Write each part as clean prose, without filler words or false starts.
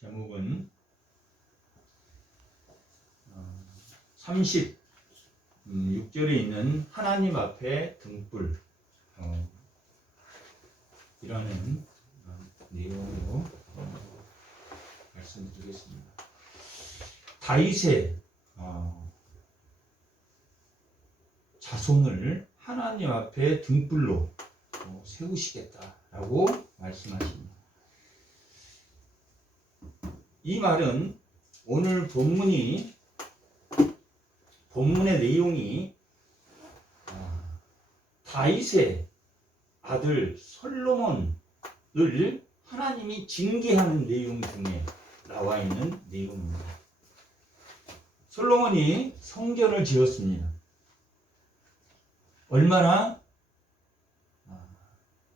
제목은 36절에 있는 하나님 앞에 등불 이라는 내용으로 말씀드리겠습니다. 다윗의 자손을 하나님 앞에 등불로 세우시겠다라고 말씀하십니다. 이 말은 오늘 본문의 내용이 다윗의 아들 솔로몬을 하나님이 징계하는 내용 중에 나와 있는 내용입니다. 솔로몬이 성전을 지었습니다. 얼마나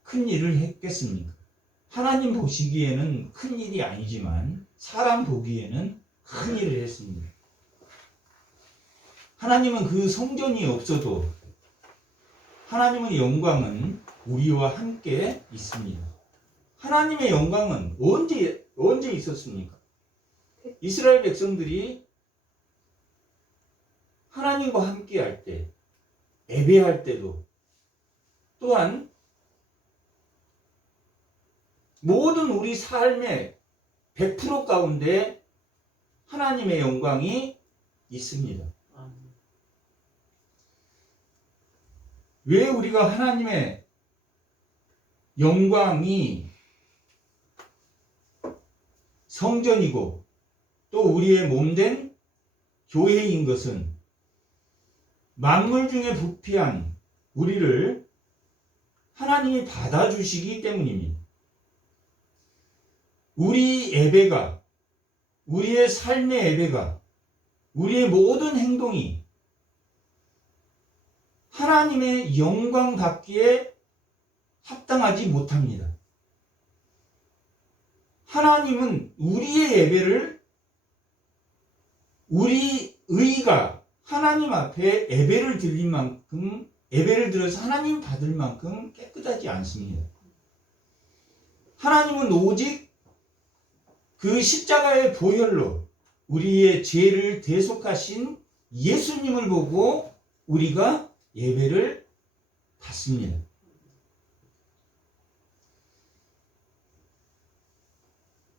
큰 일을 했겠습니까? 하나님 보시기에는 큰 일이 아니지만 사람 보기에는 큰 일을 했습니다. 하나님은 그 성전이 없어도 하나님의 영광은 우리와 함께 있습니다. 하나님의 영광은 언제 있었습니까? 이스라엘 백성들이 하나님과 함께 할 때, 예배할 때도, 또한 모든 우리 삶의 100% 가운데 하나님의 영광이 있습니다. 왜 우리가 하나님의 영광이 성전이고 또 우리의 몸된 교회인 것은 만물 중에 부패한 우리를 하나님이 받아주시기 때문입니다. 우리 예배가, 우리의 삶의 예배가, 우리의 모든 행동이 하나님의 영광 받기에 합당하지 못합니다. 하나님은 우리의 예배를 우리 의가 하나님 앞에 예배를 드릴 만큼, 예배를 드려서 하나님 받을 만큼 깨끗하지 않습니다. 하나님은 오직 그 십자가의 보혈로 우리의 죄를 대속하신 예수님을 보고 우리가 예배를 받습니다.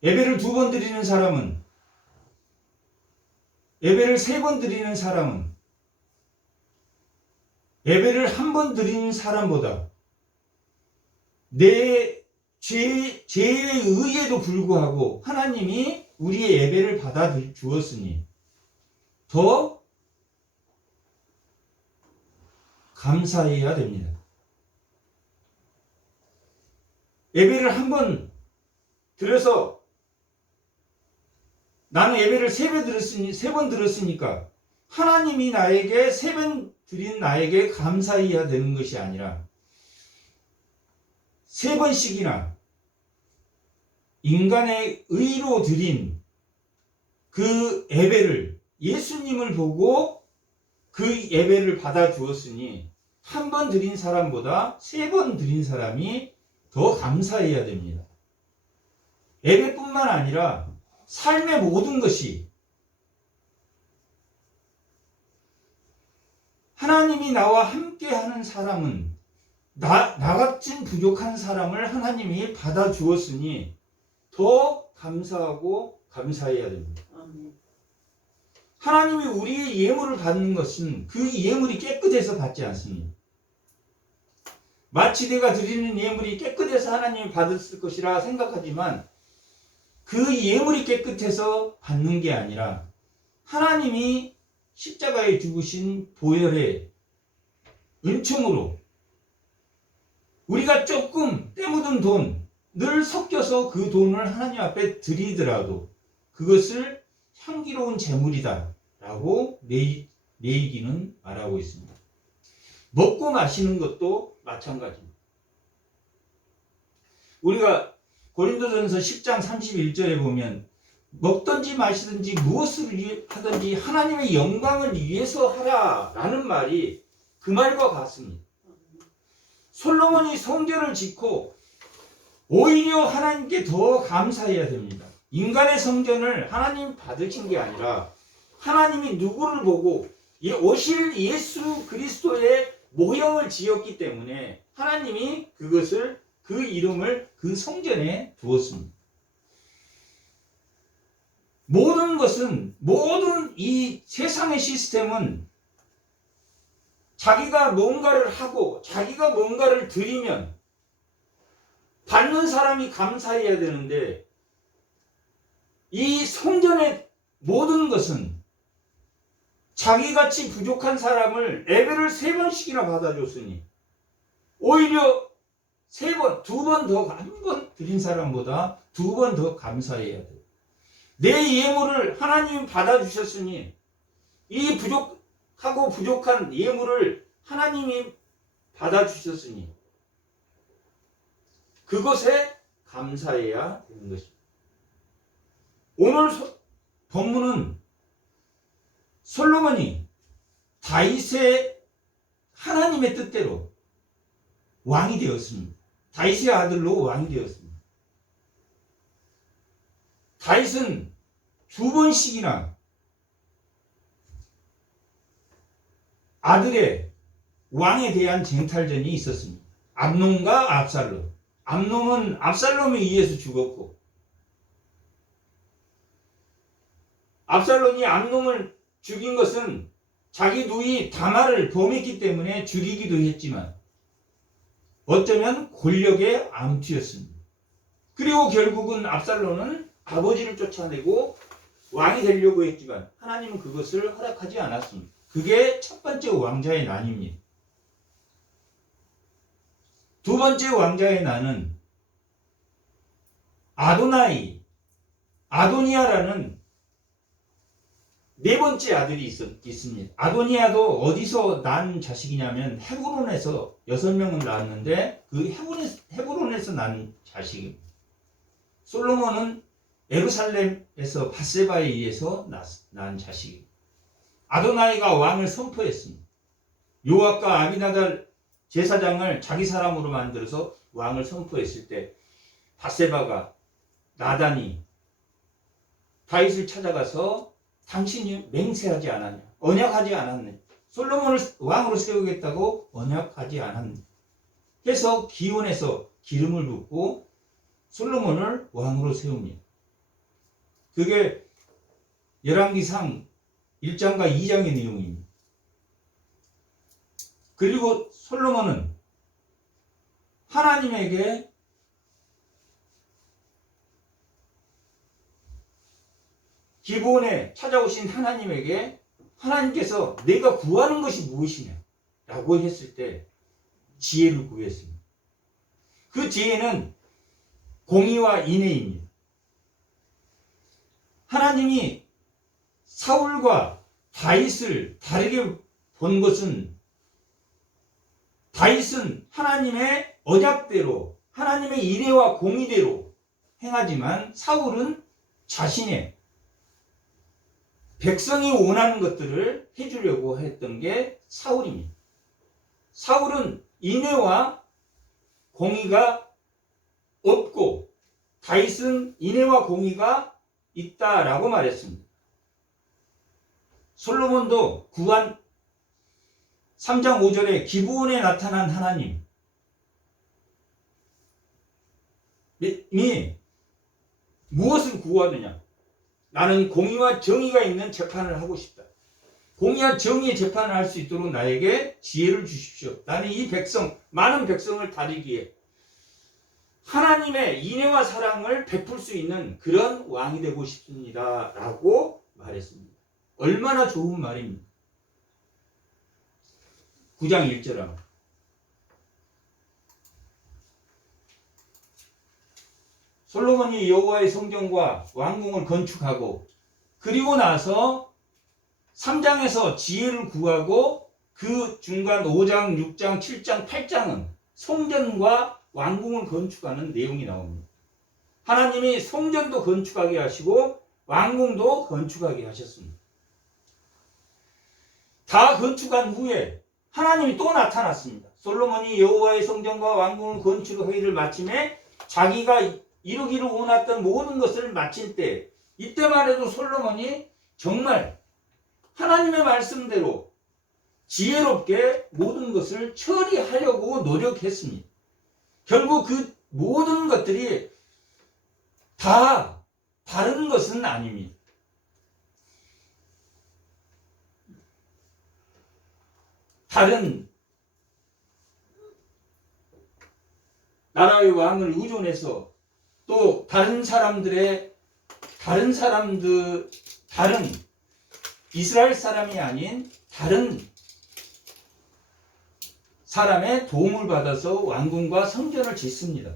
예배를 2번 드리는 사람은, 예배를 3번 드리는 사람은, 예배를 1번 드리는 사람보다 내 죄의 의에도 불구하고 하나님이 우리의 예배를 받아 주었으니 더 감사해야 됩니다. 예배를 1번 드려서 나는 예배를 3번 들었으니까 하나님이 나에게 3번 드린 나에게 감사해야 되는 것이 아니라 3번씩이나 인간의 의로 드린 그 예배를 예수님을 보고 그 예배를 받아 주었으니 1번 드린 사람보다 3번 드린 사람이 더 감사해야 됩니다. 예배뿐만 아니라 삶의 모든 것이 하나님이 나와 함께하는 사람은 나같은 부족한 사람을 하나님이 받아 주었으니 더 감사하고 감사해야 됩니다. 하나님이 우리의 예물을 받는 것은 그 예물이 깨끗해서 받지 않습니다. 마치 내가 드리는 예물이 깨끗해서 하나님이 받았을 것이라 생각하지만 그 예물이 깨끗해서 받는 게 아니라 하나님이 십자가에 죽으신 보혈의 은총으로 우리가 조금 때묻은 돈을 섞여서 그 돈을 하나님 앞에 드리더라도 그것을 향기로운 제물이다 라고 내기는 말하고 있습니다. 먹고 마시는 것도 마찬가지입니다. 우리가 고린도전서 10장 31절에 보면 먹든지 마시든지 무엇을 하든지 하나님의 영광을 위해서 하라 라는 말이 그 말과 같습니다. 솔로몬이 성전을 짓고 오히려 하나님께 더 감사해야 됩니다. 인간의 성전을 하나님 받으신 게 아니라 하나님이 누구를 보고 오실 예수 그리스도의 모형을 지었기 때문에 하나님이 그것을 그 이름을 그 성전에 두었습니다. 모든 것은 모든 이 세상의 시스템은 자기가 뭔가를 하고 자기가 뭔가를 드리면 받는 사람이 감사해야 되는데 이 성전의 모든 것은 자기같이 부족한 사람을 예배를 3번씩이나 받아줬으니 오히려 3번, 2번 더, 한 번 드린 사람보다 2번 더 감사해야 돼요. 내 예물을 하나님이 받아주셨으니 이 부족하고 부족한 예물을 하나님이 받아주셨으니 그것에 감사해야 되는 것입니다. 오늘 본문은 솔로몬이 다윗의 하나님의 뜻대로 왕이 되었습니다. 다윗의 아들로 왕이 되었습니다. 다윗은 2번씩이나 아들의 왕에 대한 쟁탈전이 있었습니다. 암논과 압살롬. 암논은 압살롬에 의해서 죽었고 압살롬이 암논을 죽인 것은 자기 누이 다말을 범했기 때문에 죽이기도 했지만 어쩌면 권력의 암투였습니다. 그리고 결국은 압살롬은 아버지를 쫓아내고 왕이 되려고 했지만 하나님은 그것을 허락하지 않았습니다. 그게 첫 번째 왕자의 난입니다. 두 번째 왕자의 난은 아도니아라는 4번째 아들이 있습니다. 아도니아도 어디서 난 자식이냐면 헤브론에서 6명을 낳았는데 그 헤브론에서 난 자식입니다. 솔로몬은 예루살렘에서 밧세바에 의해서 난 자식입니다. 아도나이가 왕을 선포했습니다. 요압과 아비나달 제사장을 자기 사람으로 만들어서 왕을 선포했을 때 밧세바가 나단이 다윗을 찾아가서 당신이 맹세하지 않았냐? 언약하지 않았네. 솔로몬을 왕으로 세우겠다고 언약하지 않았네. 해서 기온에서 기름을 붓고 솔로몬을 왕으로 세웁니다. 그게 열왕기상 1장과 2장의 내용입니다. 그리고 솔로몬은 하나님에게 기브온에 찾아오신 하나님에게 하나님께서 내가 구하는 것이 무엇이냐 라고 했을 때 지혜를 구했습니다. 그 지혜는 공의와 인애입니다. 하나님이 사울과 다윗을 다르게 본 것은 다윗은 하나님의 언약대로 하나님의 인애와 공의대로 행하지만 사울은 자신의 백성이 원하는 것들을 해주려고 했던 게 사울입니다. 사울은 인애와 공의가 없고 다윗은 인애와 공의가 있다라고 말했습니다. 솔로몬도 구한 3장 5절에 기브온에 나타난 하나님이 무엇을 구하느냐? 나는 공의와 정의가 있는 재판을 하고 싶다. 공의와 정의의 재판을 할 수 있도록 나에게 지혜를 주십시오. 나는 이 많은 백성을 다루기에 하나님의 인애와 사랑을 베풀 수 있는 그런 왕이 되고 싶습니다. 라고 말했습니다. 얼마나 좋은 말입니다. 9장 1절은 솔로몬이 여호와의 성전과 왕궁을 건축하고 그리고 나서 3장에서 지혜를 구하고 그 중간 5장, 6장, 7장, 8장은 성전과 왕궁을 건축하는 내용이 나옵니다. 하나님이 성전도 건축하게 하시고 왕궁도 건축하게 하셨습니다. 다 건축한 후에 하나님이 또 나타났습니다. 솔로몬이 여호와의 성전과 왕궁을 건축하기를 마침에 자기가 이루기를 원했던 모든 것을 마친 때, 이때만 해도 솔로몬이 정말 하나님의 말씀대로 지혜롭게 모든 것을 처리하려고 노력했습니다. 결국 그 모든 것들이 다 다른 것은 아닙니다. 다른 나라의 왕을 의존해서 또 다른 이스라엘 사람이 아닌 다른 사람의 도움을 받아서 왕궁과 성전을 짓습니다.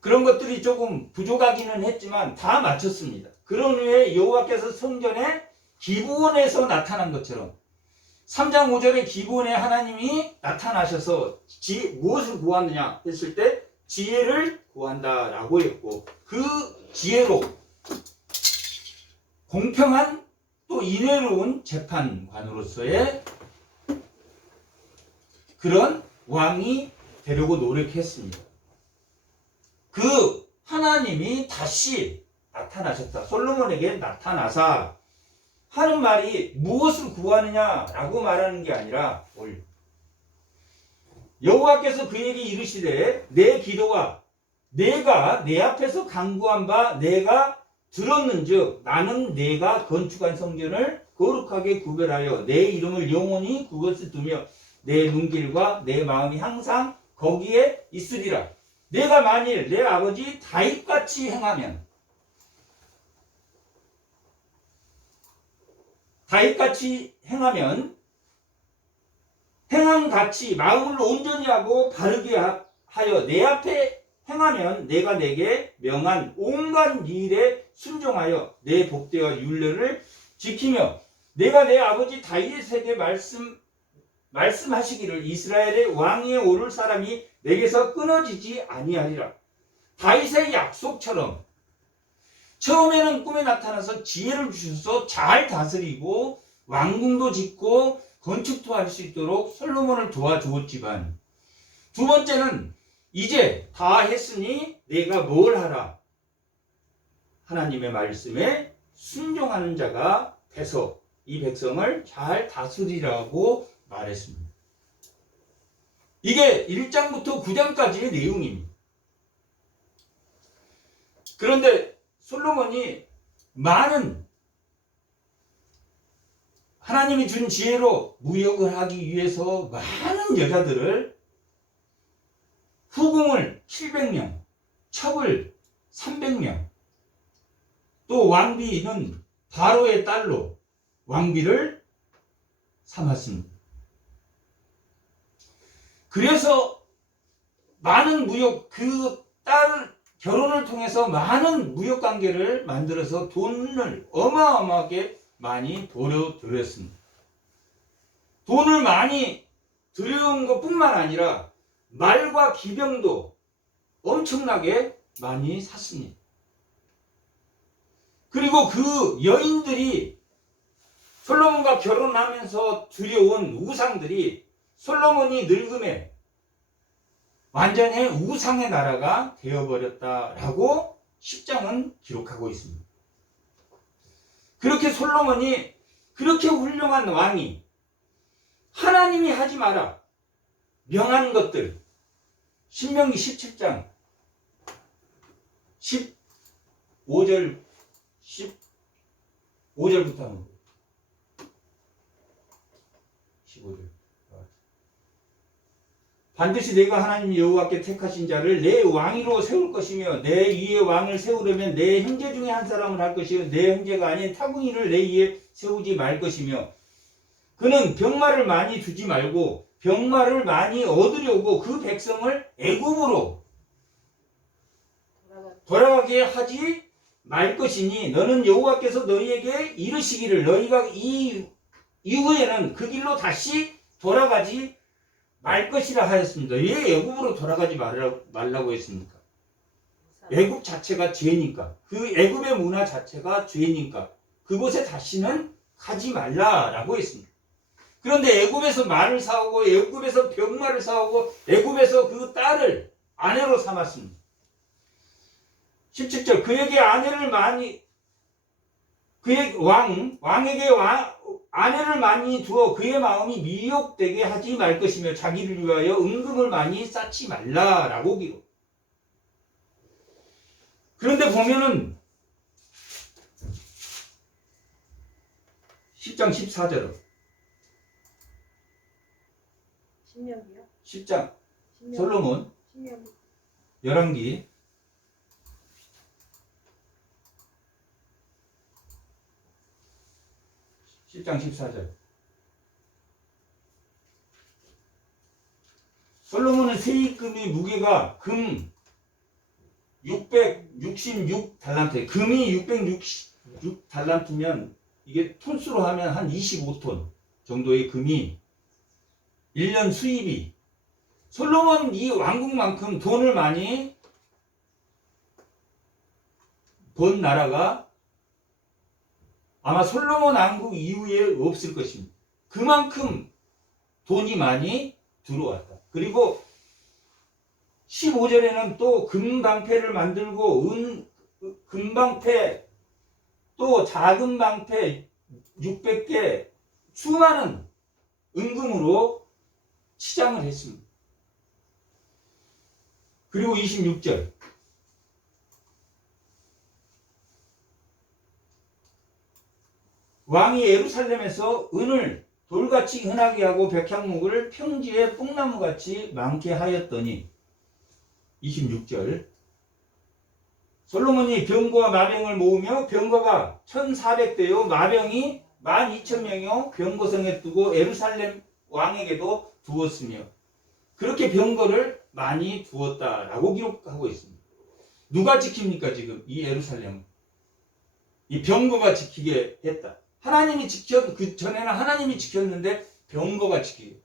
그런 것들이 조금 부족하기는 했지만 다 마쳤습니다. 그런 후에 여호와께서 성전의 기브온에서 나타난 것처럼 3장 5절에 기브온에 하나님이 나타나셔서 무엇을 구하느냐 했을 때 지혜를 구한다라고 했고, 그 지혜로 공평한 또 인애로운 재판관으로서의 그런 왕이 되려고 노력했습니다. 그 하나님이 다시 나타나셨다. 솔로몬에게 나타나사 하는 말이 무엇을 구하느냐라고 말하는 게 아니라 여호와께서 그에게 이르시되 내 기도와 내가 내 앞에서 간구한 바 내가 들었는즉 나는 내가 건축한 성전을 거룩하게 구별하여 내 이름을 영원히 그것을 두며 내 눈길과 내 마음이 항상 거기에 있으리라. 내가 만일 내 아버지 다윗같이 행하면 행함같이 마음을 온전히 하고 바르게 하여 내 앞에 행하면 내가 내게 명한 온갖 일에 순종하여 내 법대와 율례를 지키며 내가 내 아버지 다윗에게 말씀하시기를 이스라엘의 왕위에 오를 사람이 내게서 끊어지지 아니하리라. 다윗의 약속처럼 처음에는 꿈에 나타나서 지혜를 주셔서 잘 다스리고 왕궁도 짓고 건축도 할 수 있도록 솔로몬을 도와주었지만, 두 번째는 이제 다 했으니 내가 뭘 하라. 하나님의 말씀에 순종하는 자가 돼서 이 백성을 잘 다스리라고 말했습니다. 이게 1장부터 9장까지의 내용입니다. 그런데 솔로몬이 많은 하나님이 준 지혜로 무역을 하기 위해서 많은 여자들을, 후궁을 700명, 첩을 300명, 또 왕비는 바로의 딸로 왕비를 삼았습니다. 그래서 많은 결혼을 통해서 많은 무역 관계를 만들어서 돈을 어마어마하게 많이 벌어들였습니다. 돈을 많이 들여온 것뿐만 아니라 말과 기병도 엄청나게 많이 샀습니다. 그리고 그 여인들이 솔로몬과 결혼하면서 들여온 우상들이 솔로몬이 늙음에 완전히 우상의 나라가 되어버렸다라고 10장은 기록하고 있습니다. 그렇게 솔로몬이 그렇게 훌륭한 왕이 하나님이 하지 마라 명한 것들, 신명기 17장 15절부터 15절. 반드시 내가 하나님 여호와께 택하신 자를 내 왕위로 세울 것이며 내 위에 왕을 세우려면 내 형제 중에 한 사람을 할 것이요 내 형제가 아닌 타궁이를 내 위에 세우지 말 것이며 그는 병마를 많이 두지 말고 병마를 많이 얻으려고 그 백성을 애굽으로 돌아가게 하지 말 것이니 너는 여호와께서 너희에게 이르시기를 너희가 이 이후에는 그 길로 다시 돌아가지 말 것이라 하였습니다. 왜 애굽으로 돌아가지 말라고 했습니까? 애굽 자체가 죄니까. 그 애굽의 문화 자체가 죄니까. 그곳에 다시는 가지 말라라고 했습니다. 그런데 애굽에서 말을 사오고 애굽에서 병마를 사오고 애굽에서 그 딸을 아내로 삼았습니다. 17절 그에게 아내를 많이 왕에게 아내를 많이 두어 그의 마음이 미혹되게 하지 말 것이며 자기를 위하여 은금을 많이 쌓지 말라라고 기록. 그런데 보면은 10장 14절은 신명기요? 10장 솔로몬 신명기. 열왕기 10장 14절 솔로몬은 세입금이 무게가 금 666달란트 금이 666달란트면 이게 톤수로 하면 한 25톤 정도의 금이 1년 수입이 솔로몬 이 왕국만큼 돈을 많이 번 나라가 아마 솔로몬 왕국 이후에 없을 것입니다. 그만큼 돈이 많이 들어왔다. 그리고 15절에는 또 금방패를 만들고 금방패 또 작은 방패 600개 수많은 은금으로 치장을 했습니다. 그리고 26절 왕이 예루살렘에서 은을 돌같이 흔하게 하고 백향목을 평지에 뽕나무같이 많게 하였더니 26절 솔로몬이 병거와 마병을 모으며 병거가 1400대요 마병이 12,000명이요 병거성에 두고 예루살렘 왕에게도 두었으며 그렇게 병거를 많이 두었다라고 기록하고 있습니다. 누가 지킵니까 지금 이 예루살렘? 이 병거가 지키게 했다. 하나님이 그 전에는 하나님이 지켰는데 병거가 지키게.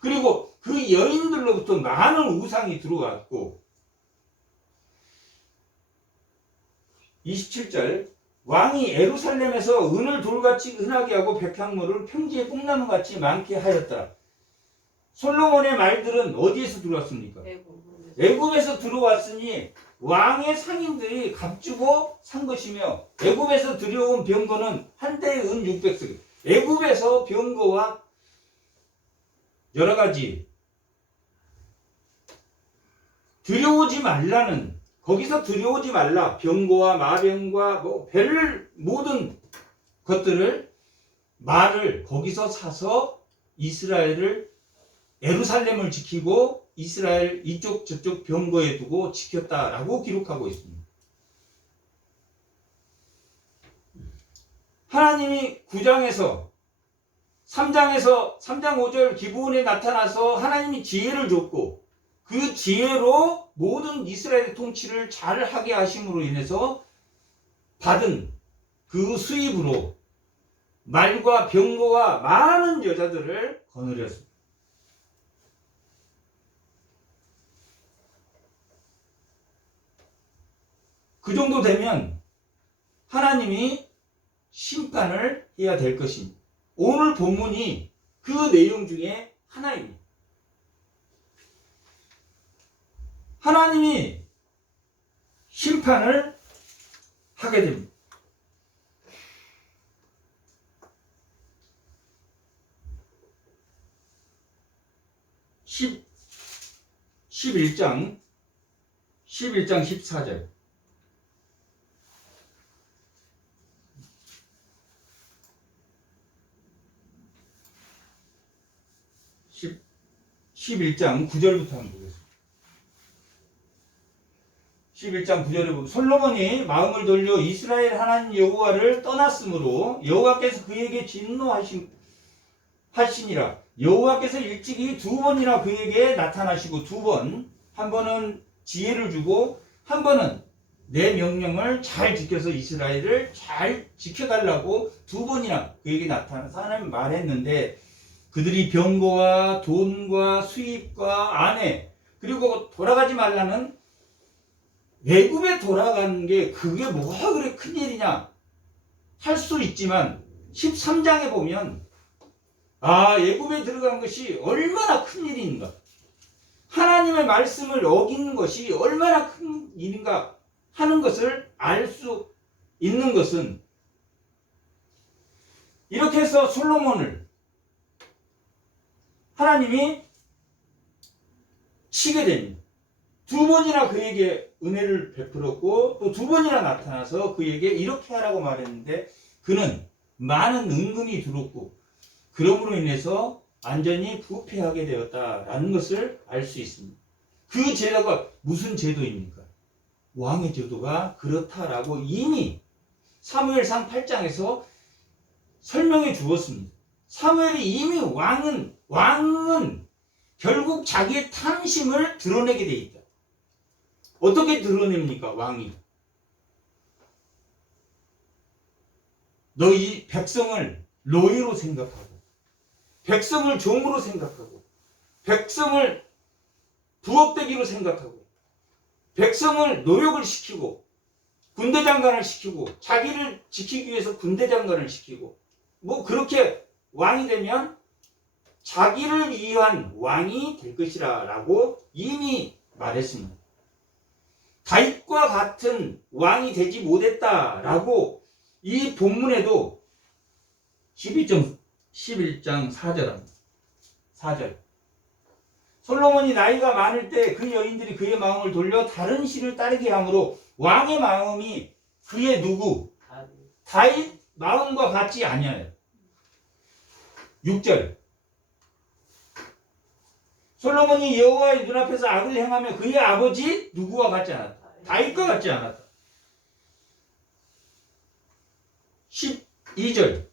그리고 그 여인들로부터 많은 우상이 들어왔고 27절 왕이 예루살렘에서 은을 돌같이 흔하게 하고 백향물을 평지에 뽕나무같이 많게 하였다. 솔로몬의 말들은 어디에서 들어왔습니까? 애굽에서 들어왔으니 왕의 상인들이 값주고 산 것이며 애굽에서 들여온 병거는 한 대에 은 600석. 애굽에서 병거와 여러 가지 들여오지 말라는 거기서 들여오지 말라 병거와 마병과 별 모든 것들을 말을 거기서 사서 이스라엘을 예루살렘을 지키고 이스라엘 이쪽 저쪽 병거에 두고 지켰다라고 기록하고 있습니다. 하나님이 9장에서 3장 5절 기브온에 나타나서 하나님이 지혜를 줬고 그 지혜로 모든 이스라엘 통치를 잘하게 하심으로 인해서 받은 그 수입으로 말과 병거와 많은 여자들을 거느렸습니다. 그 정도 되면 하나님이 심판을 해야 될 것입니다. 오늘 본문이 그 내용 중에 하나입니다. 하나님이 심판을 하게 됩니다. 11장 14절 11장 9절부터 한번 보겠습니다. 11장 9절에 보면 솔로몬이 마음을 돌려 이스라엘 하나님 여호와를 떠났으므로 여호와께서 그에게 진노하시니라. 여호와께서 일찍이 두 번이나 그에게 나타나시고 두 번, 한 번은 지혜를 주고 한 번은 내 명령을 잘 지켜서 이스라엘을 잘 지켜달라고 두 번이나 그에게 나타나서 하나님 말했는데 그들이 병거와 돈과 수입과 아내 그리고 돌아가지 말라는 애굽에 돌아가는 게 그게 뭐가 그래 큰일이냐 할 수 있지만 13장에 보면 애굽에 들어간 것이 얼마나 큰일인가 하나님의 말씀을 어기는 것이 얼마나 큰 일인가 하는 것을 알 수 있는 것은 이렇게 해서 솔로몬을 하나님이 치게 됩니다. 두 번이나 그에게 은혜를 베풀었고 또 두 번이나 나타나서 그에게 이렇게 하라고 말했는데 그는 많은 은금이 들었고 그러므로 인해서 완전히 부패하게 되었다라는 것을 알 수 있습니다. 그 제도가 무슨 제도입니까? 왕의 제도가 그렇다라고 이미 사무엘상 8장에서 설명해 주었습니다. 사무엘이 이미 왕은 결국 자기의 탐심을 드러내게 돼 있다. 어떻게 드러냅니까? 왕이 너희 백성을 노예로 생각하고 백성을 종으로 생각하고 백성을 부업되기로 생각하고 백성을 노역을 시키고 군대 장관을 시키고 자기를 지키기 위해서 군대 장관을 시키고 뭐 그렇게 왕이 되면 자기를 위한 왕이 될 것이라 라고 이미 말했습니다. 다윗과 같은 왕이 되지 못했다라고 이 본문에도 11장 4절 합니다. 4절. 솔로몬이 나이가 많을 때 그 여인들이 그의 마음을 돌려 다른 신을 따르게 함으로 왕의 마음이 그의 누구? 다윗 마음과 같지 아니하여. 6절. 솔로몬이 여호와의 눈앞에서 악을 행하며 그의 아버지 누구와 같지 않았다. 다윗과 같지 않았다. 12절.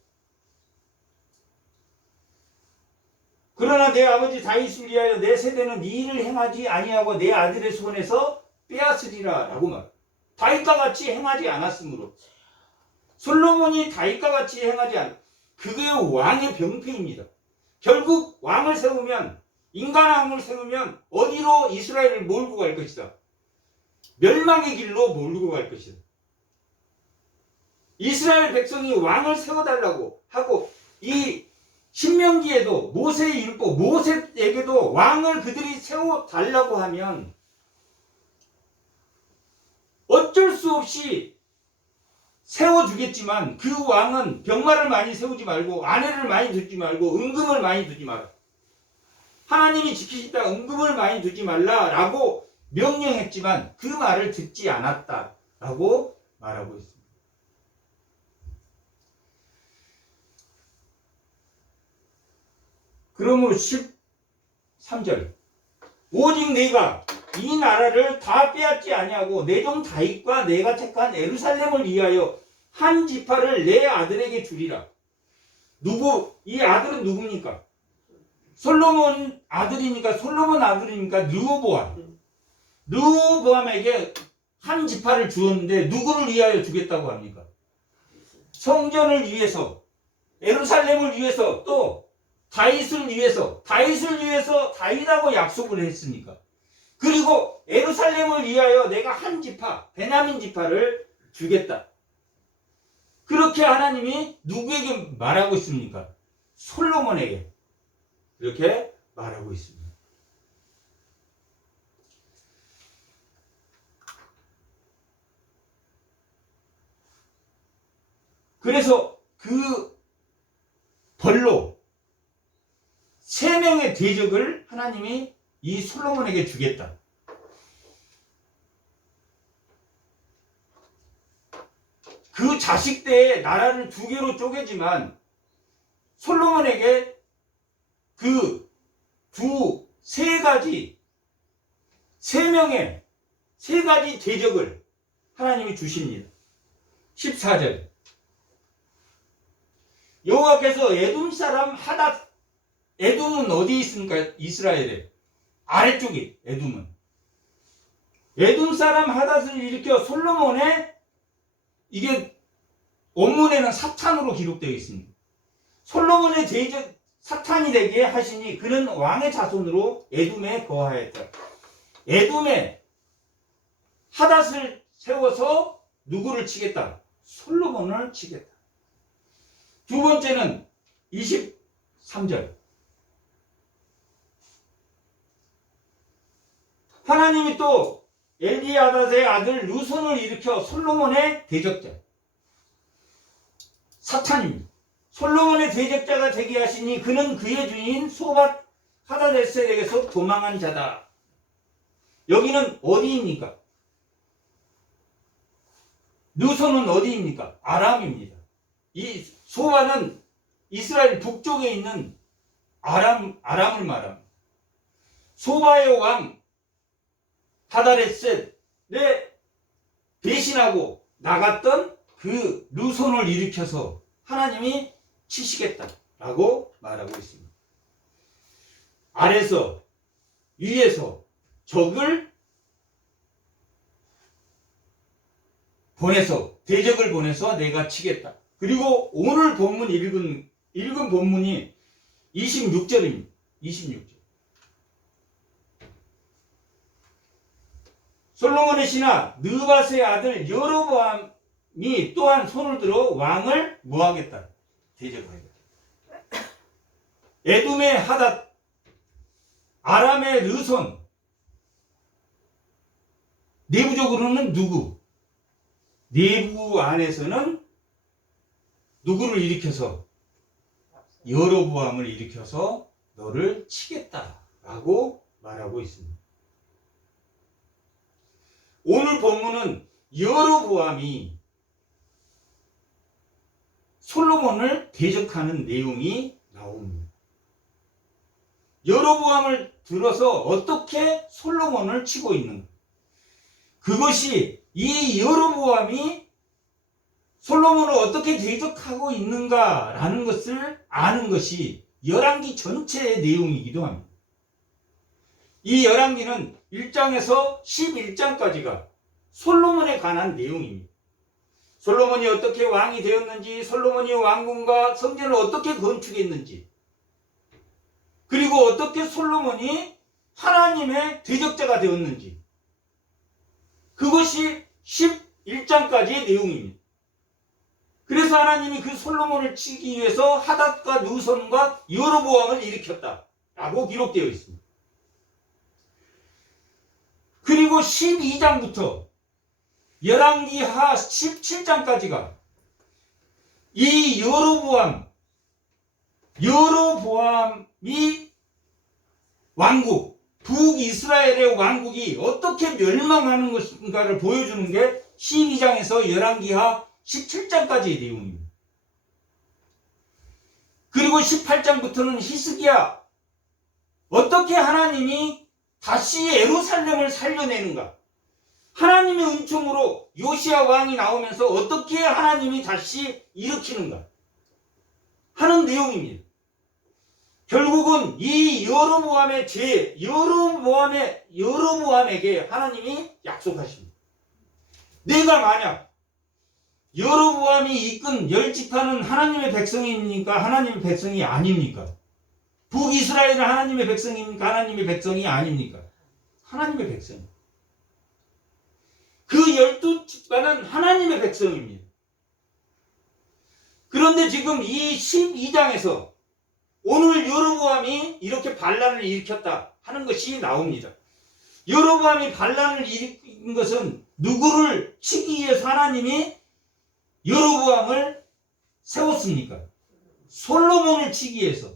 그러나 내 아버지 다윗을 위하여 내 세대는 이 일을 행하지 아니하고 내 아들의 손에서 빼앗으리라 라고 말. 다윗과 같이 행하지 않았으므로 솔로몬이 다윗과 같이 행하지 않. 그게 왕의 병폐입니다. 결국 왕을 세우면 인간 왕을 세우면 어디로 이스라엘을 몰고 갈 것이다. 멸망의 길로 몰고 갈 것이다. 이스라엘 백성이 왕을 세워달라고 하고 이 신명기에도 모세의 율법, 모세에게도 왕을 그들이 세워달라고 하면 어쩔 수 없이 세워주겠지만 그 왕은 병마를 많이 세우지 말고 아내를 많이 두지 말고 은금을 많이 두지 마라. 하나님이 지키시다 은금을 많이 두지 말라라고 명령했지만 그 말을 듣지 않았다라고 말하고 있습니다. 그러므로 13절 오직 내가 이 나라를 다 빼앗지 아니하고 내 종 다윗과 내가 택한 예루살렘을 위하여 한 지파를 내 아들에게 주리라. 누구? 이 아들은 누굽니까? 솔로몬 아들이니까 르호보암에게 한 지파를 주었는데 누구를 위하여 주겠다고 합니까? 성전을 위해서, 예루살렘을 위해서, 또 다윗을 위해서 다윗하고 약속을 했으니까. 그리고 예루살렘을 위하여 내가 한 지파, 베냐민 지파를 주겠다. 그렇게 하나님이 누구에게 말하고 있습니까? 솔로몬에게 이렇게 말하고 있습니다. 그래서 그 벌로 3명의 대적을 하나님이 이 솔로몬에게 주겠다. 그 자식 때에 나라를 2개로 쪼개지만 솔로몬에게 그 3명의 3가지 대적을 하나님이 주십니다. 14절 여호와께서 에돔 사람 하닷, 에돔은 어디에 있습니까? 이스라엘에 아래쪽에 에돔은 에돔 사람 하닷을 일으켜 솔로몬의 이게 원문에는 사탄으로 기록되어 있습니다. 솔로몬의 대적 사탄이 되게 하시니 그는 왕의 자손으로 에돔에 거하였다. 에돔에 하닷을 세워서 누구를 치겠다? 솔로몬을 치겠다. 두 번째는 23절 하나님이 또 엘리아닷의 아들 루손을 일으켜 솔로몬의 대적자, 사탄입니다. 솔로몬의 대적자가 되게 하시니 그는 그의 주인 소밧 하다데셀에게서 도망한 자다. 여기는 어디입니까? 루손은 어디입니까? 아람입니다. 이 소밧은 이스라엘 북쪽에 있는 아람을 말합니다. 소바의 왕 하다레셋에 배신하고 나갔던 그 루손을 일으켜서 하나님이 치시겠다라고 말하고 있습니다. 아래서 위에서 적을 보내서 대적을 보내서 내가 치겠다. 그리고 오늘 본문 읽은 본문이 26절입니다. 26절. 솔로몬의 신하 느밧의 아들 여로보암이 또한 손을 들어 왕을 뭐하겠다? 대적하겠다. 에돔의 하닷, 아람의 르손. 내부적으로는 누구? 내부 안에서는 누구를 일으켜서? 여로보암을 일으켜서 너를 치겠다라고 말하고 있습니다. 오늘 본문은 여로보암이 솔로몬을 대적하는 내용이 나옵니다. 여로보암을 들어서 어떻게 솔로몬을 치고 있는가? 그것이 이 여로보암이 솔로몬을 어떻게 대적하고 있는가라는 것을 아는 것이 열왕기 전체의 내용이기도 합니다. 이 열왕기는 1장에서 11장까지가 솔로몬에 관한 내용입니다. 솔로몬이 어떻게 왕이 되었는지, 솔로몬이 왕궁과 성전을 어떻게 건축했는지, 그리고 어떻게 솔로몬이 하나님의 대적자가 되었는지, 그것이 11장까지의 내용입니다. 그래서 하나님이 그 솔로몬을 치기 위해서 하닷과 누손과 여로보암을 일으켰다라고 기록되어 있습니다. 그리고 12장부터 열왕기하 17장까지가 이 여로보암이 왕국, 북이스라엘의 왕국이 어떻게 멸망하는 것인가를 보여주는 게 12장에서 열왕기하 17장까지의 내용입니다. 그리고 18장부터는 히스기야, 어떻게 하나님이 다시 예루살렘을 살려내는가, 하나님의 은총으로 요시야 왕이 나오면서 어떻게 하나님이 다시 일으키는가 하는 내용입니다. 결국은 이 여로보암의 죄, 여로보암에게 하나님이 약속하십니다. 내가 만약 여로보암이 이끈 10지파는 하나님의 백성입니까? 하나님의 백성이 아닙니까? 북이스라엘은 하나님의 백성입니까? 하나님의 백성이 아닙니까? 하나님의 백성입니다. 그 12지파는 하나님의 백성입니다. 그런데 지금 이 12장에서 오늘 여로보암이 이렇게 반란을 일으켰다 하는 것이 나옵니다. 여로보암이 반란을 일으킨 것은 누구를 치기 위해서 하나님이 여로보암을 세웠습니까? 솔로몬을 치기 위해서.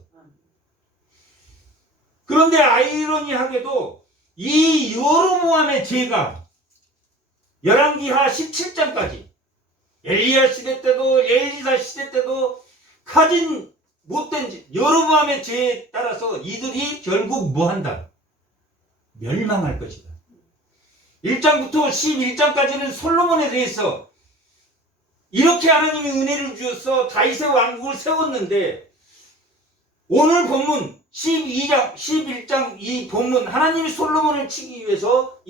그런데 아이러니하게도 이 여로보암의 죄가 열왕기하 17장까지 엘리야 시대 때도 엘리사 시대 때도 가진 못된 여로보암의 죄에 따라서 이들이 결국 뭐한다? 멸망할 것이다. 1장부터 11장까지는 솔로몬에 대해서 이렇게 하나님이 은혜를 주셔서 다윗의 왕국을 세웠는데, 오늘 본문 12장, 11장 이 본문, 하나님이 솔로몬을 치기 위해서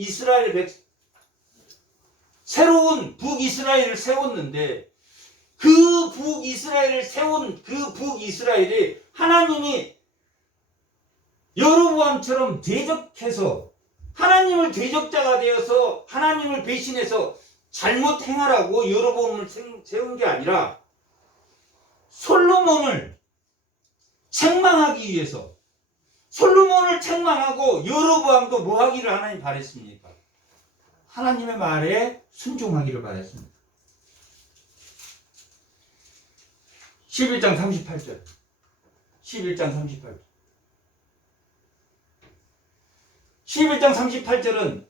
새로운 북이스라엘을 세웠는데, 그 북이스라엘을 세운 그 북이스라엘이 하나님이 여로보암처럼 대적해서 하나님을 대적자가 되어서 하나님을 배신해서 잘못 행하라고 여로보암을 세운 게 아니라 솔로몬을 책망하기 위해서, 솔로몬을 책망하고 여로보암도 뭐 하기를 하나님 바랬습니까? 하나님의 말에 순종하기를 바랬습니다. 11장 38절. 11장 38절. 11장 38절은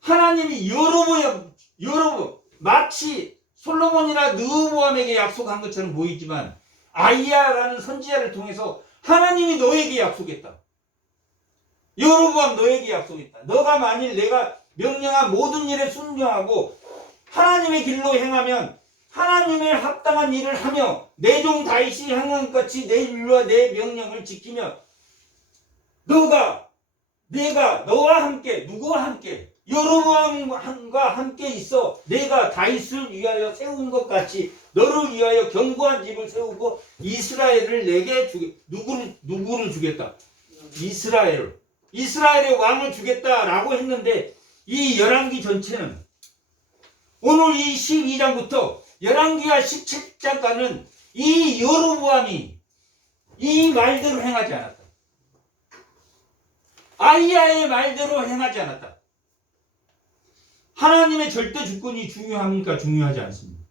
하나님이 여러 마치 솔로몬이나 르호보암에게 약속한 것처럼 보이지만 아이야라는 선지자를 통해서 하나님이 너에게 약속했다. 여로보암 너에게 약속했다. 너가 만일 내가 명령한 모든 일에 순종하고 하나님의 길로 행하면 하나님의 합당한 일을 하며 내 종 다윗이 행한 것 같이 내 율과 내 명령을 지키며 내가 너와 함께 누구와 함께 여로보암과 함께 있어 내가 다윗을 위하여 세운 것 같이 너를 위하여 견고한 집을 세우고 이스라엘을 내게 누구를 주겠다. 이스라엘의 왕을 주겠다라고 했는데 이 열왕기 전체는 오늘 이 12장부터 열왕기와 17장까지는 이 여로보암이 이 말대로 행하지 않았다. 아이야의 말대로 행하지 않았다. 하나님의 절대 주권이 중요합니까? 중요하지 않습니다.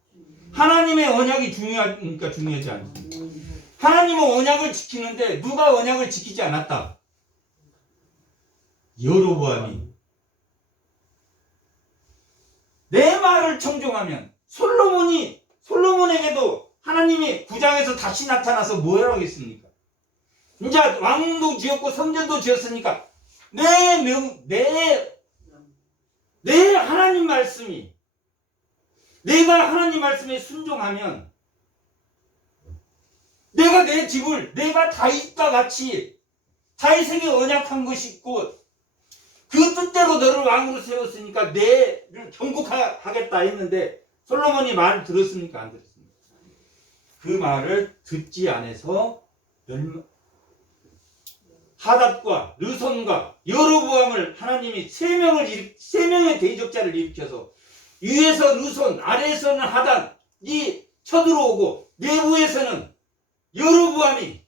하나님의 언약이 중요합니까? 중요하지 않습니다. 하나님은 언약을 지키는데 누가 언약을 지키지 않았다? 여로보암이 내 말을 청종하면 솔로몬에게도 하나님이 구장에서 다시 나타나서 뭐라고 했습니까? 이제 왕도 지었고 성전도 지었으니까 내 하나님 말씀이 내가 하나님 말씀에 순종하면 내가 내 집을 내가 다윗과 같이 다윗에게 언약한 것이 있고 그 뜻대로 너를 왕으로 세웠으니까 내를 경국하겠다 했는데 솔로몬이 말을 들었습니까? 안 들었습니까? 그 말을 듣지 않아서 하닷과 르손과 여로보암을 하나님이 세 명의 대적자를 일으켜서 위에서 르손, 아래에서는 하닷이 쳐들어오고 내부에서는 여로보암이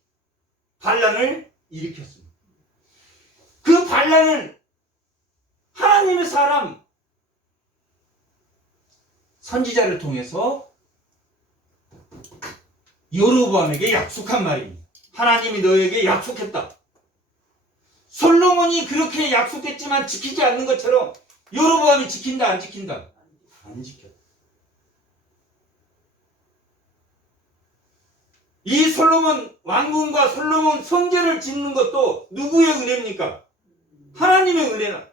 반란을 일으켰습니다. 그 반란을 하나님의 사람 선지자를 통해서 여로보암에게 약속한 말입니다. 하나님이 너에게 약속했다. 솔로몬이 그렇게 약속했지만 지키지 않는 것처럼 여로보암이 지킨다 안 지킨다? 안 지켰다. 이 솔로몬 왕궁과 솔로몬 성전을 짓는 것도 누구의 은혜입니까? 하나님의 은혜나.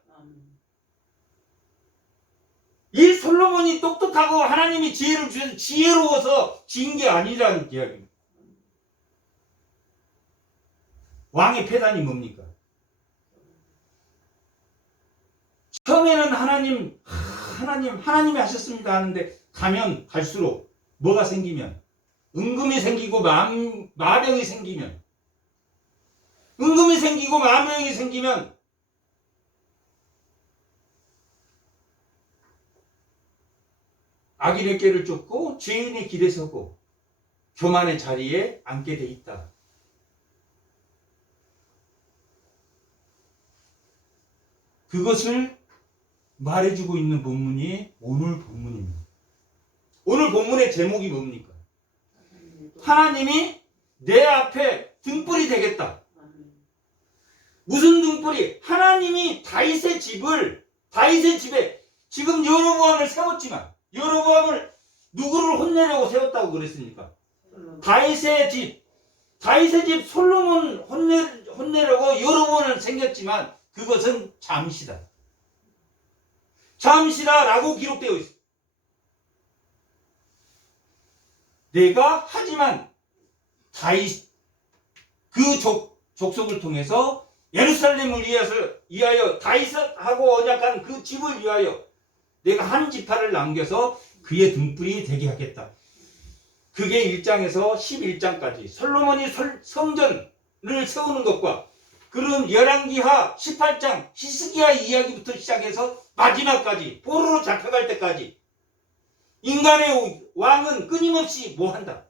이 솔로몬이 똑똑하고 하나님이 지혜를 주셔서 지혜로워서 지은 게 아니라는 이야기입니다. 왕의 패단이 뭡니까? 처음에는 하나님이 하셨습니다 하는데 가면 갈수록 뭐가 생기면 은금이 생기고 마병이 생기면 악인의 꾀를 쫓고 죄인의 길에 서고 교만의 자리에 앉게 돼 있다. 그것을 말해주고 있는 본문이 오늘 본문입니다. 오늘 본문의 제목이 뭡니까? 하나님이 내 앞에 등불이 되겠다. 무슨 등불이? 하나님이 다윗의 집에 지금 여로보암을 세웠지만 여로보암을 누구를 혼내려고 세웠다고 그랬습니까? 다윗의 집 솔로몬 혼내려고 여로보암을 생겼지만 그것은 잠시다라고 기록되어 있습니다. 하지만 다윗 그 족속을 통해서 예루살렘을 위하여 다윗하고 언약한 그 집을 위하여 내가 한 지파를 남겨서 그의 등불이 되게 하겠다. 그게 1장에서 11장까지 솔로몬이 성전을 세우는 것과 그런 열왕기하 18장 히스기야 이야기부터 시작해서 마지막까지 포로로 잡혀갈 때까지 인간의 왕은 끊임없이 뭐한다?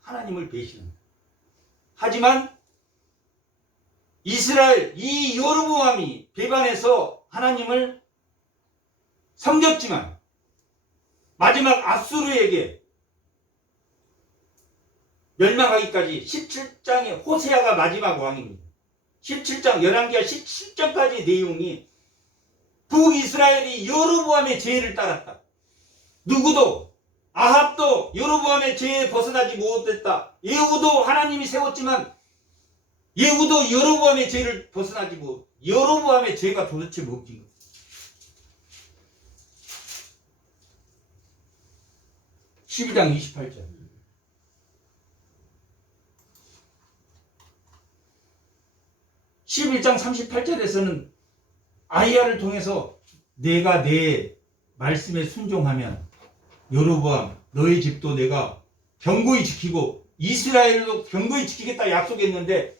하나님을 배신한다. 하지만 이스라엘 이 여로보암이 배반해서 하나님을 섬겼지만 마지막 앗수르에게 멸망하기까지 17장의 호세아가 마지막 왕입니다. 17장, 11기와 17장까지 내용이 북이스라엘이 여로보암의 죄를 따랐다. 누구도, 아합도 여로보암의 죄에 벗어나지 못했다. 예후도 하나님이 세웠지만 예후도 여로보암의 죄를 벗어나지 못. 여로보암의 죄가 도대체 뭐인가? 12장 28절. (11장 38절에서는) 아히야를 통해서 내가 내 말씀에 순종하면 여로보암 너희 집도 내가 견고히 지키고 이스라엘도 견고히 지키겠다 약속했는데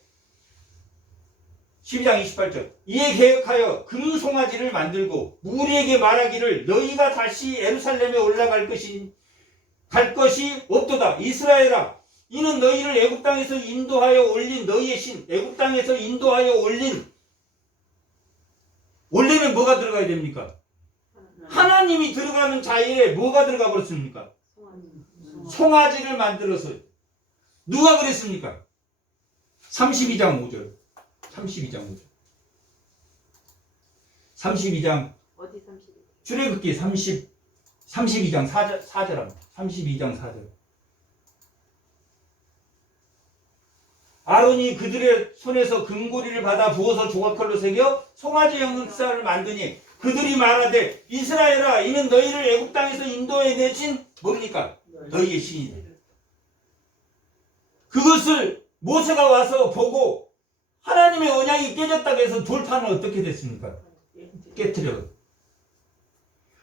12장 28절 이에 계획하여 금송아지를 만들고 무리에게 말하기를 너희가 다시 예루살렘에 올라갈 것이 없도다. 이스라엘아 이는 너희를 애굽 땅에서 인도하여 올린 너희의 신 애굽 땅에서 인도하여 올린 원래는 뭐가 들어가야 됩니까? 하나님이 들어가는 자리에 뭐가 들어가 버렸습니까? 송아지를 만들어서. 누가 그랬습니까? 32장 5절 32장 어디 32? 출애굽기 32장 4절합니다. 32장 4절. 아론이 그들의 손에서 금고리를 받아 부어서 조각칼로 새겨 송아지 형상을 만드니 그들이 말하되 이스라엘아 이는 너희를 애굽 땅에서 인도해 내신 뭡니까? 너희의 신이다. 그것을 모세가 와서 보고 하나님의 언약이 깨졌다고 해서 돌파는 어떻게 됐습니까? 깨트려.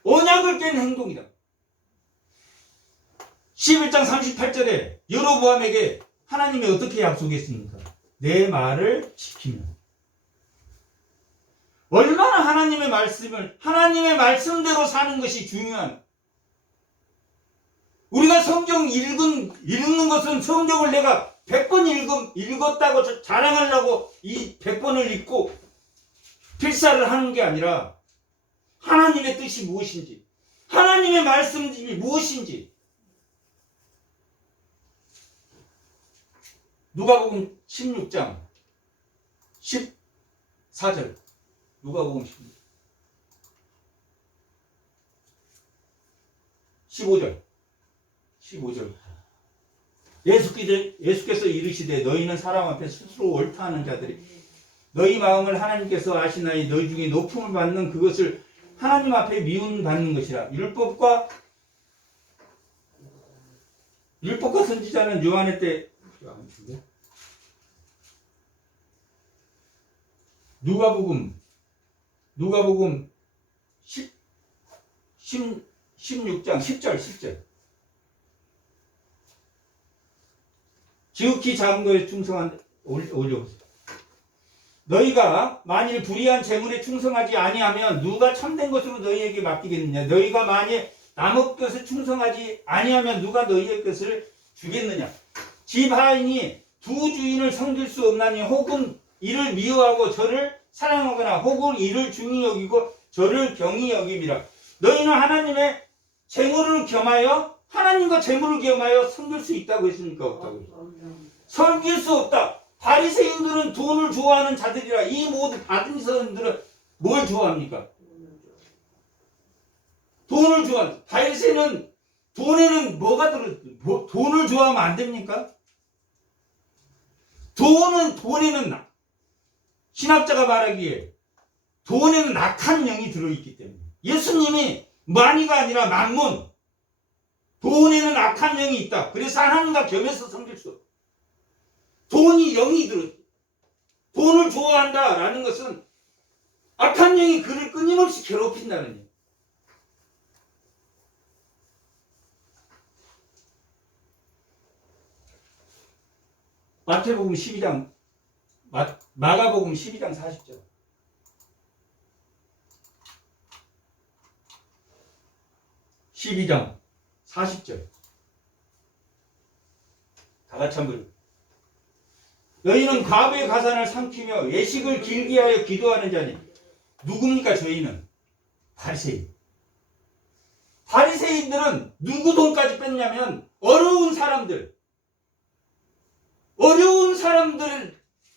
언약을 깬 행동이다. 11장 38절에 여로보암에게 하나님이 어떻게 약속했습니까? 내 말을 지키면. 얼마나 하나님의 말씀을 하나님의 말씀대로 사는 것이 중요한. 우리가 성경 읽는 것은 성경을 내가 100번 읽었다고 자랑하려고 이 100번을 읽고 필사를 하는 게 아니라 하나님의 뜻이 무엇인지 하나님의 말씀이 무엇인지 누가복음 16장 14절 누가복음 15절 예수께서 이르시되 너희는 사람 앞에 스스로 옳다 하는 자들이 너희 마음을 하나님께서 아시나니 너희 중에 높음을 받는 그것을 하나님 앞에 미움받는 것이라. 율법과 선지자는 요한의 때 누가복음 16장 10절 지극히 작은 것에 충성한 올려보세요. 너희가 만일 불의한 재물에 충성하지 아니하면 누가 참된 것으로 너희에게 맡기겠느냐? 너희가 만일 남의 것에 충성하지 아니하면 누가 너희의 것을 주겠느냐? 집 하인이 두 주인을 섬길 수 없나니 혹은 이를 미워하고 저를 사랑하거나 혹은 이를 중히 여기고 저를 경히 여김이라. 너희는 하나님의 재물을 겸하여 하나님과 재물을 겸하여 섬길 수 있다고 했습니까? 없다고? 섬길 수 없다. 바리새인들은 돈을 좋아하는 자들이라. 이 모든 바리새인들은 뭘 좋아합니까? 돈을 좋아한다. 바리새인은 돈에는 뭐가 돈을 좋아하면 안 됩니까? 돈에는 신학자가 말하기에 돈에는 악한 영이 들어있기 때문에 예수님이 마니가 아니라 만문 돈에는 악한 영이 있다. 그래서 하나님과 겸해서 섬길 수 없다. 돈이 영이 들어 돈을 좋아한다라는 것은 악한 영이 그를 끊임없이 괴롭힌다는 일. 마태복음 12장 마가복음 12장 40절 (12장 40절) 다 같이 한번. 너희는 과부의 가산을 삼키며 예식을 길게 하여 기도하는 자니 누굽니까? 저희는 바리새인. 바리새인들은 누구 돈까지 뺐냐면 어려운 사람들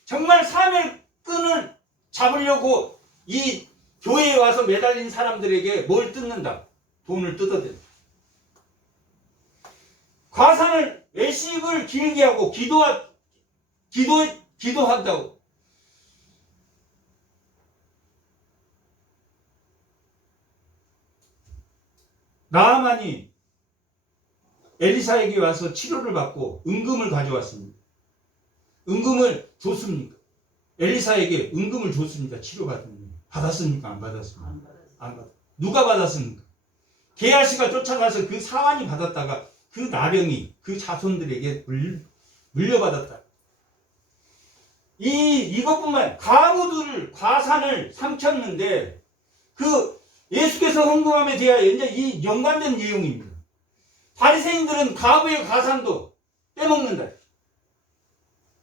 정말 삶의 끈을 잡으려고 이 교회에 와서 매달린 사람들에게 뭘 뜯는다? 돈을 뜯어댄다. 과산을 외식을 길게 하고 기도한다고. 나아만이 엘리사에게 와서 치료를 받고 은금을 가져왔습니다. 은금을 줬습니까? 엘리사에게 은금을 줬습니까? 치료받은 받았습니까? 안 받았습니까? 안 받았. 누가 받았습니까? 게하시가 쫓아가서 그 사환이 받았다가 그 나병이 그 자손들에게 물려받았다. 이것뿐만 가부들을 과산을 삼켰는데 그 예수께서 헌금함에 대하여 이제 이 연관된 내용입니다. 바리새인들은 가부의 과산도 빼먹는다.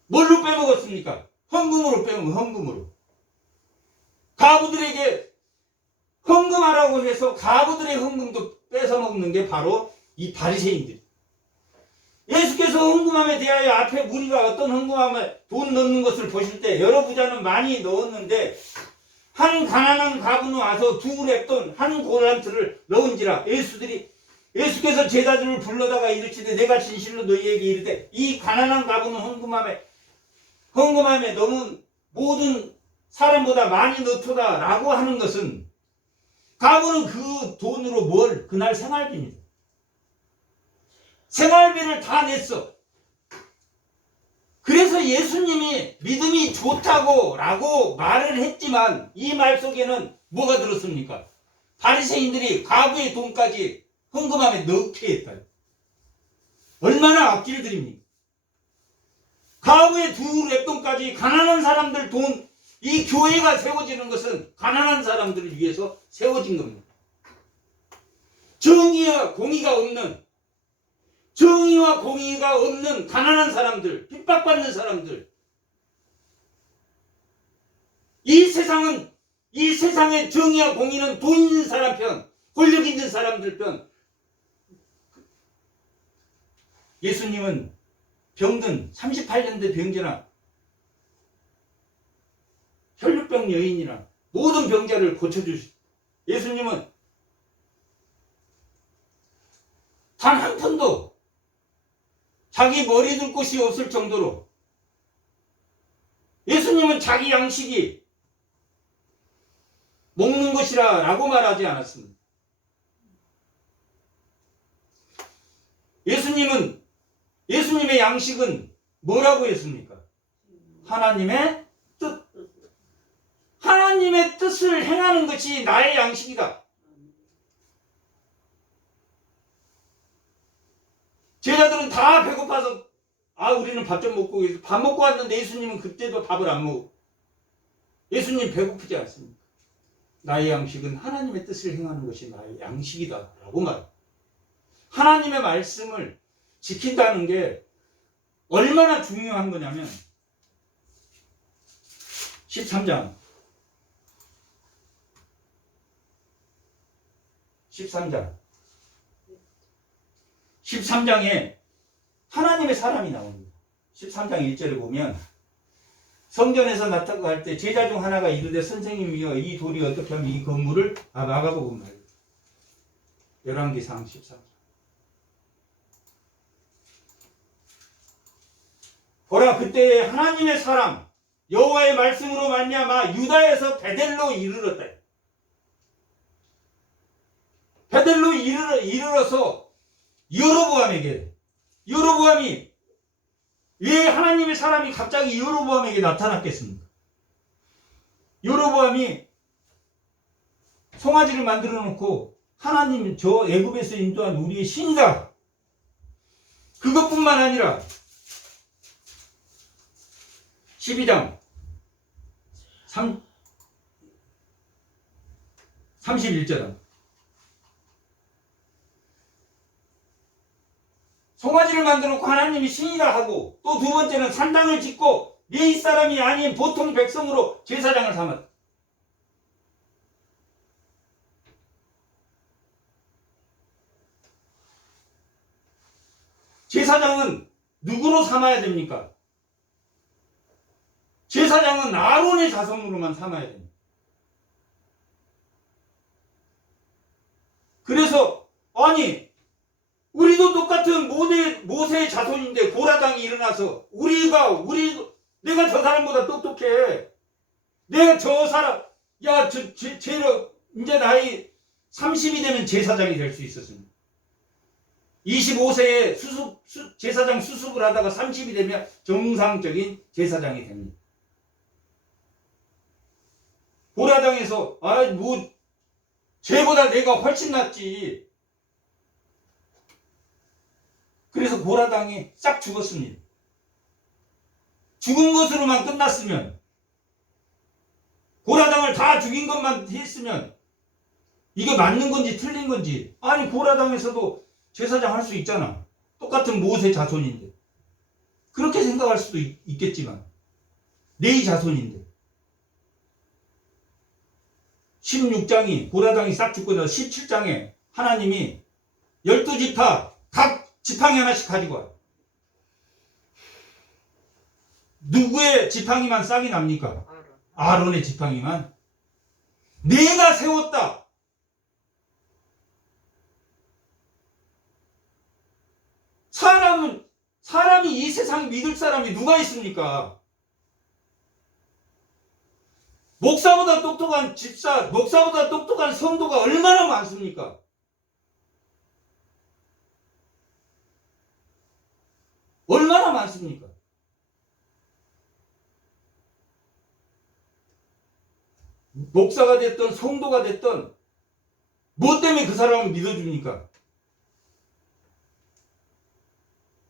뭘로 빼먹었습니까? 헌금으로 빼먹은 헌금으로. 가부들에게 헌금하라고 해서 가부들의 헌금도 뺏어 먹는 게 바로 이 바리새인들. 예수께서 헌금함에 대하여 앞에 무리가 어떤 헌금함에 돈 넣는 것을 보실 때 여러 부자는 많이 넣었는데 한 가난한 가부는 와서 2렙돈 한 고란트를 넣은지라. 예수께서 제자들을 불러다가 이르시되 내가 진실로 너희에게 이르되 이 가난한 가부는 헌금함에 너무 모든 사람보다 많이 넣도다 라고 하는 것은 가부는 그 돈으로 그날 생활비입니다. 생활비를 다 냈어. 그래서 예수님이 믿음이 좋다고 라고 말을 했지만 이 말 속에는 뭐가 들었습니까? 바리새인들이 가부의 돈까지 헌금함에 넣게 했다. 얼마나 악질들입니까? 가부의 2렙돈까지 가난한 사람들 돈, 이 교회가 세워지는 것은 가난한 사람들을 위해서 세워진 겁니다. 정의와 공의가 없는 가난한 사람들, 핍박받는 사람들. 이 세상의 정의와 공의는 돈 있는 사람 편, 권력 있는 사람들 편. 예수님은 병든 38년대 병자나 혈루병 여인이나 모든 병자를 고쳐주시고 예수님은 단 한 푼도 자기 머리 둘 곳이 없을 정도로 예수님은 자기 양식이 먹는 것이라 라고 말하지 않았습니다. 예수님의 양식은 뭐라고 했습니까? 하나님의 뜻. 하나님의 뜻을 행하는 것이 나의 양식이다. 제자들은 다 배고파서 우리는 밥 좀 먹고 밥 먹고 왔는데 예수님은 그때도 밥을 안 먹고. 예수님 배고프지 않습니까? 나의 양식은 하나님의 뜻을 행하는 것이 나의 양식이다 라고 말. 하나님의 말씀을 지킨다는 게 얼마나 중요한 거냐면 13장 13장에 하나님의 사람이 나옵니다. 13장 1절에 보면 성전에서 나타날 때 제자 중 하나가 이르되 선생님이여 이 돌이 어떻게 하면 이 건물을 막아보고 말이에요. 열왕기상 13장. 보라 그때 하나님의 사람 여호와의 말씀으로 말미암아 유다에서 베델로 이르렀다. 베델로 이르러서 여로보암이 왜 하나님의 사람이 갑자기 여로보암에게 나타났겠습니까? 여로보암이 송아지를 만들어 놓고 하나님 저 애굽에서 인도한 우리의 신이다. 그것뿐만 아니라 12장 31절 송아지를 만들어 놓고 하나님이 신이라 하고 또 두 번째는 산당을 짓고 네 사람이 아닌 보통 백성으로 제사장을 삼았다. 제사장은 누구로 삼아야 됩니까? 제사장은 아론의 자손으로만 삼아야 됩니다. 그래서 아니 우리도 똑같은 모세의 자손인데 고라당이 일어나서 내가 저 사람보다 똑똑해. 내가 저 사람 이제 나이 30이 되면 제사장이 될 수 있었습니다. 25세에 제사장 수습을 하다가 30이 되면 정상적인 제사장이 됩니다. 고라당에서 쟤보다 내가 훨씬 낫지. 그래서 고라당이 싹 죽었습니다. 죽은 것으로만 끝났으면, 고라당을 다 죽인 것만 했으면 이게 맞는 건지 틀린 건지, 아니 고라당에서도 제사장 할 수 있잖아. 똑같은 모세 자손인데. 그렇게 생각할 수도 있겠지만 네 자손인데. 16장이 고라당이 싹 죽고 나서 17장에 하나님이 12지파 각 지팡이 하나씩 가지고 와요. 누구의 지팡이만 싹이 납니까? 아론의 지팡이만. 내가 세웠다. 사람이 이 세상 믿을 사람이 누가 있습니까? 목사보다 똑똑한 집사, 목사보다 똑똑한 성도가 얼마나 많습니까? 얼마나 많습니까? 목사가 됐던 성도가 됐던 뭐 때문에 그 사람을 믿어줍니까?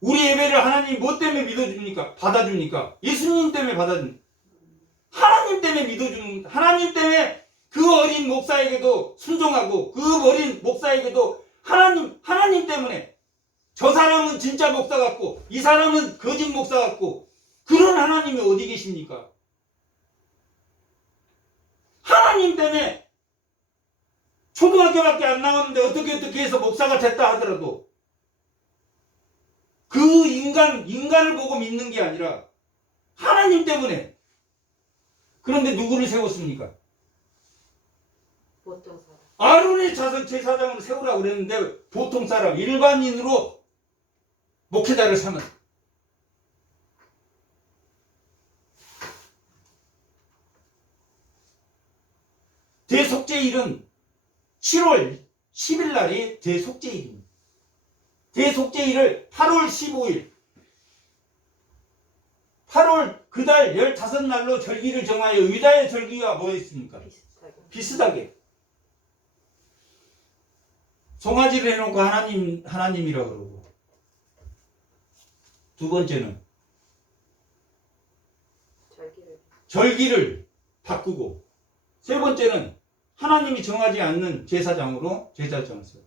우리 예배를 하나님 뭐 때문에 믿어줍니까? 받아줍니까? 예수님 때문에 받아줍니까? 하나님 때문에 믿어주는, 하나님 때문에 그 어린 목사에게도 순종하고 그 어린 목사에게도 하나님 때문에 저 사람은 진짜 목사 같고 이 사람은 거짓 목사 같고, 그런 하나님이 어디 계십니까? 하나님 때문에 초등학교밖에 안 나왔는데 어떻게 해서 목사가 됐다 하더라도 그 인간을 보고 믿는 게 아니라 하나님 때문에. 그런데 누구를 세웠습니까? 보통 사람. 아론의 자손 제사장을 세우라고 그랬는데 보통 사람, 일반인으로 목회자를 삼은. 대속죄일은 7월 10일 날이 대속죄일입니다. 대속죄일을 8월 15일, 8월 그달 15날로 절기를 정하여 유다의 절기와 뭐 있습니까? 비슷하게. 송아지를 해놓고 하나님이라고 그러고. 두 번째는 절기를 바꾸고. 세 번째는 하나님이 정하지 않는 제사장으로 제사장을 세워.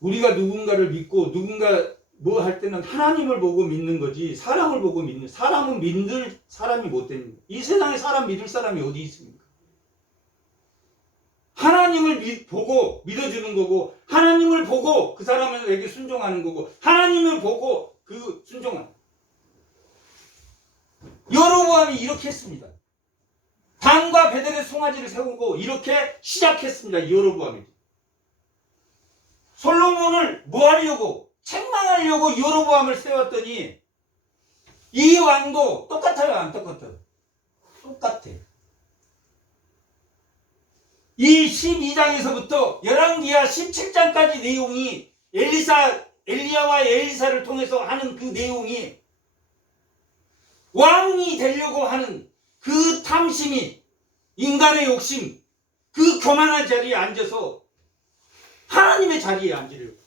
우리가 누군가를 믿고 누군가 뭐 할 때는 하나님을 보고 믿는 거지 사람을 보고 믿는, 사람은 믿을 사람이 못 됩니다. 이 세상에 사람 믿을 사람이 어디 있습니까? 하나님을 보고 믿어주는 거고, 하나님을 보고 그 사람에게 순종하는 거고, 하나님을 보고 그 순종하는 거고. 여로보암이 이렇게 했습니다. 단과 베델의 송아지를 세우고 이렇게 시작했습니다. 여로보암이. 솔로몬을 뭐 하려고, 책망하려고 여로보암을 세웠더니 이 왕도 똑같아요, 안 똑같아요? 똑같아. 이 12장에서부터 열왕기하 17장까지 내용이 엘리야와 엘리사를 통해서 하는 그 내용이 왕이 되려고 하는 그 탐심이, 인간의 욕심, 그 교만한 자리에 앉아서 하나님의 자리에 앉으려고.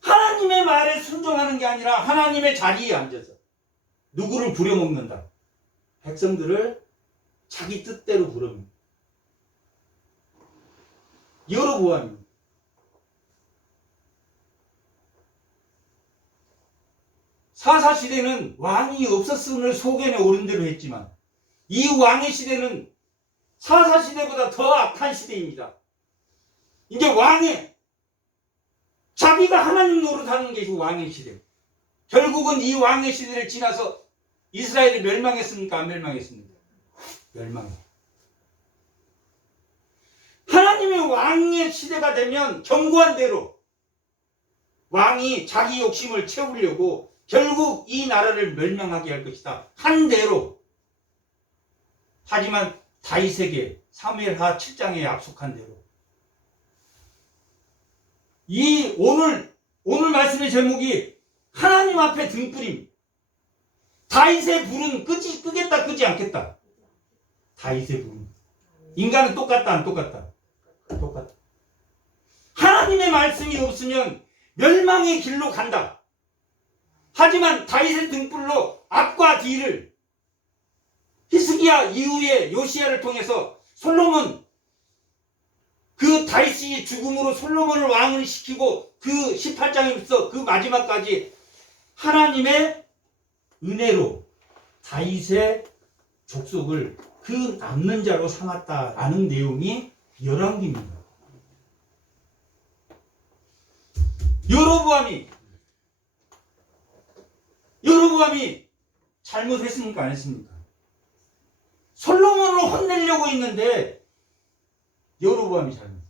하나님의 말에 순종하는 게 아니라 하나님의 자리에 앉아서 누구를 부려먹는다? 백성들을 자기 뜻대로 부릅니다. 여로보암입니다. 사사시대는 왕이 없었음을 소견에 오른 대로 했지만 이 왕의 시대는 사사시대보다 더 악한 시대입니다. 이제 왕의 자기가 하나님 노릇하는 게 왕의 시대. 결국은 이 왕의 시대를 지나서 이스라엘이 멸망했습니까? 안 멸망했습니까? 멸망해. 하나님의 왕의 시대가 되면 경고한 대로 왕이 자기 욕심을 채우려고 결국 이 나라를 멸망하게 할 것이다. 한 대로. 하지만 다윗에게 사무엘하 7장에 약속한 대로 이 오늘 말씀의 제목이 하나님 앞에 등불임. 다윗의 불은 끄겠다 끄지 않겠다. 다윗의 불은. 인간은 똑같다 안 똑같다? 똑같다. 하나님의 말씀이 없으면 멸망의 길로 간다. 하지만 다윗의 등불로 앞과 뒤를 히스기야 이후에 요시야를 통해서 솔로몬 그 다윗이 죽음으로 솔로몬을 왕을 시키고 그 18장에서 그 마지막까지 하나님의 은혜로 다윗의 족속을 그 남는 자로 삼았다라는 내용이 열왕기입니다. 여로보암이 잘못했습니까? 안 했습니까? 솔로몬을 혼내려고 했는데 여로보암이 잘못.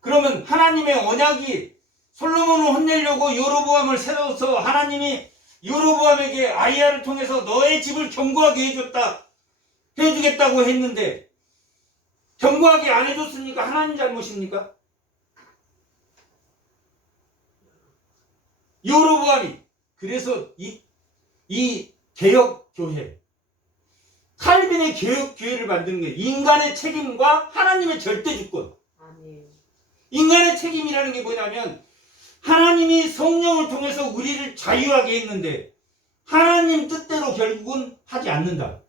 그러면 하나님의 언약이 솔로몬을 혼내려고 여로보암을 세워서 하나님이 여로보암에게 아이야를 통해서 너의 집을 견고하게 해주겠다고 했는데 견고하게 안 해줬으니까 하나님 잘못입니까? 여로보암이 그래서 이 개혁교회 칼빈의 개혁교회를 만드는 게 인간의 책임과 하나님의 절대주권. 인간의 책임이라는 게 뭐냐면 하나님이 성령을 통해서 우리를 자유하게 했는데 하나님 뜻대로 결국은 하지 않는다.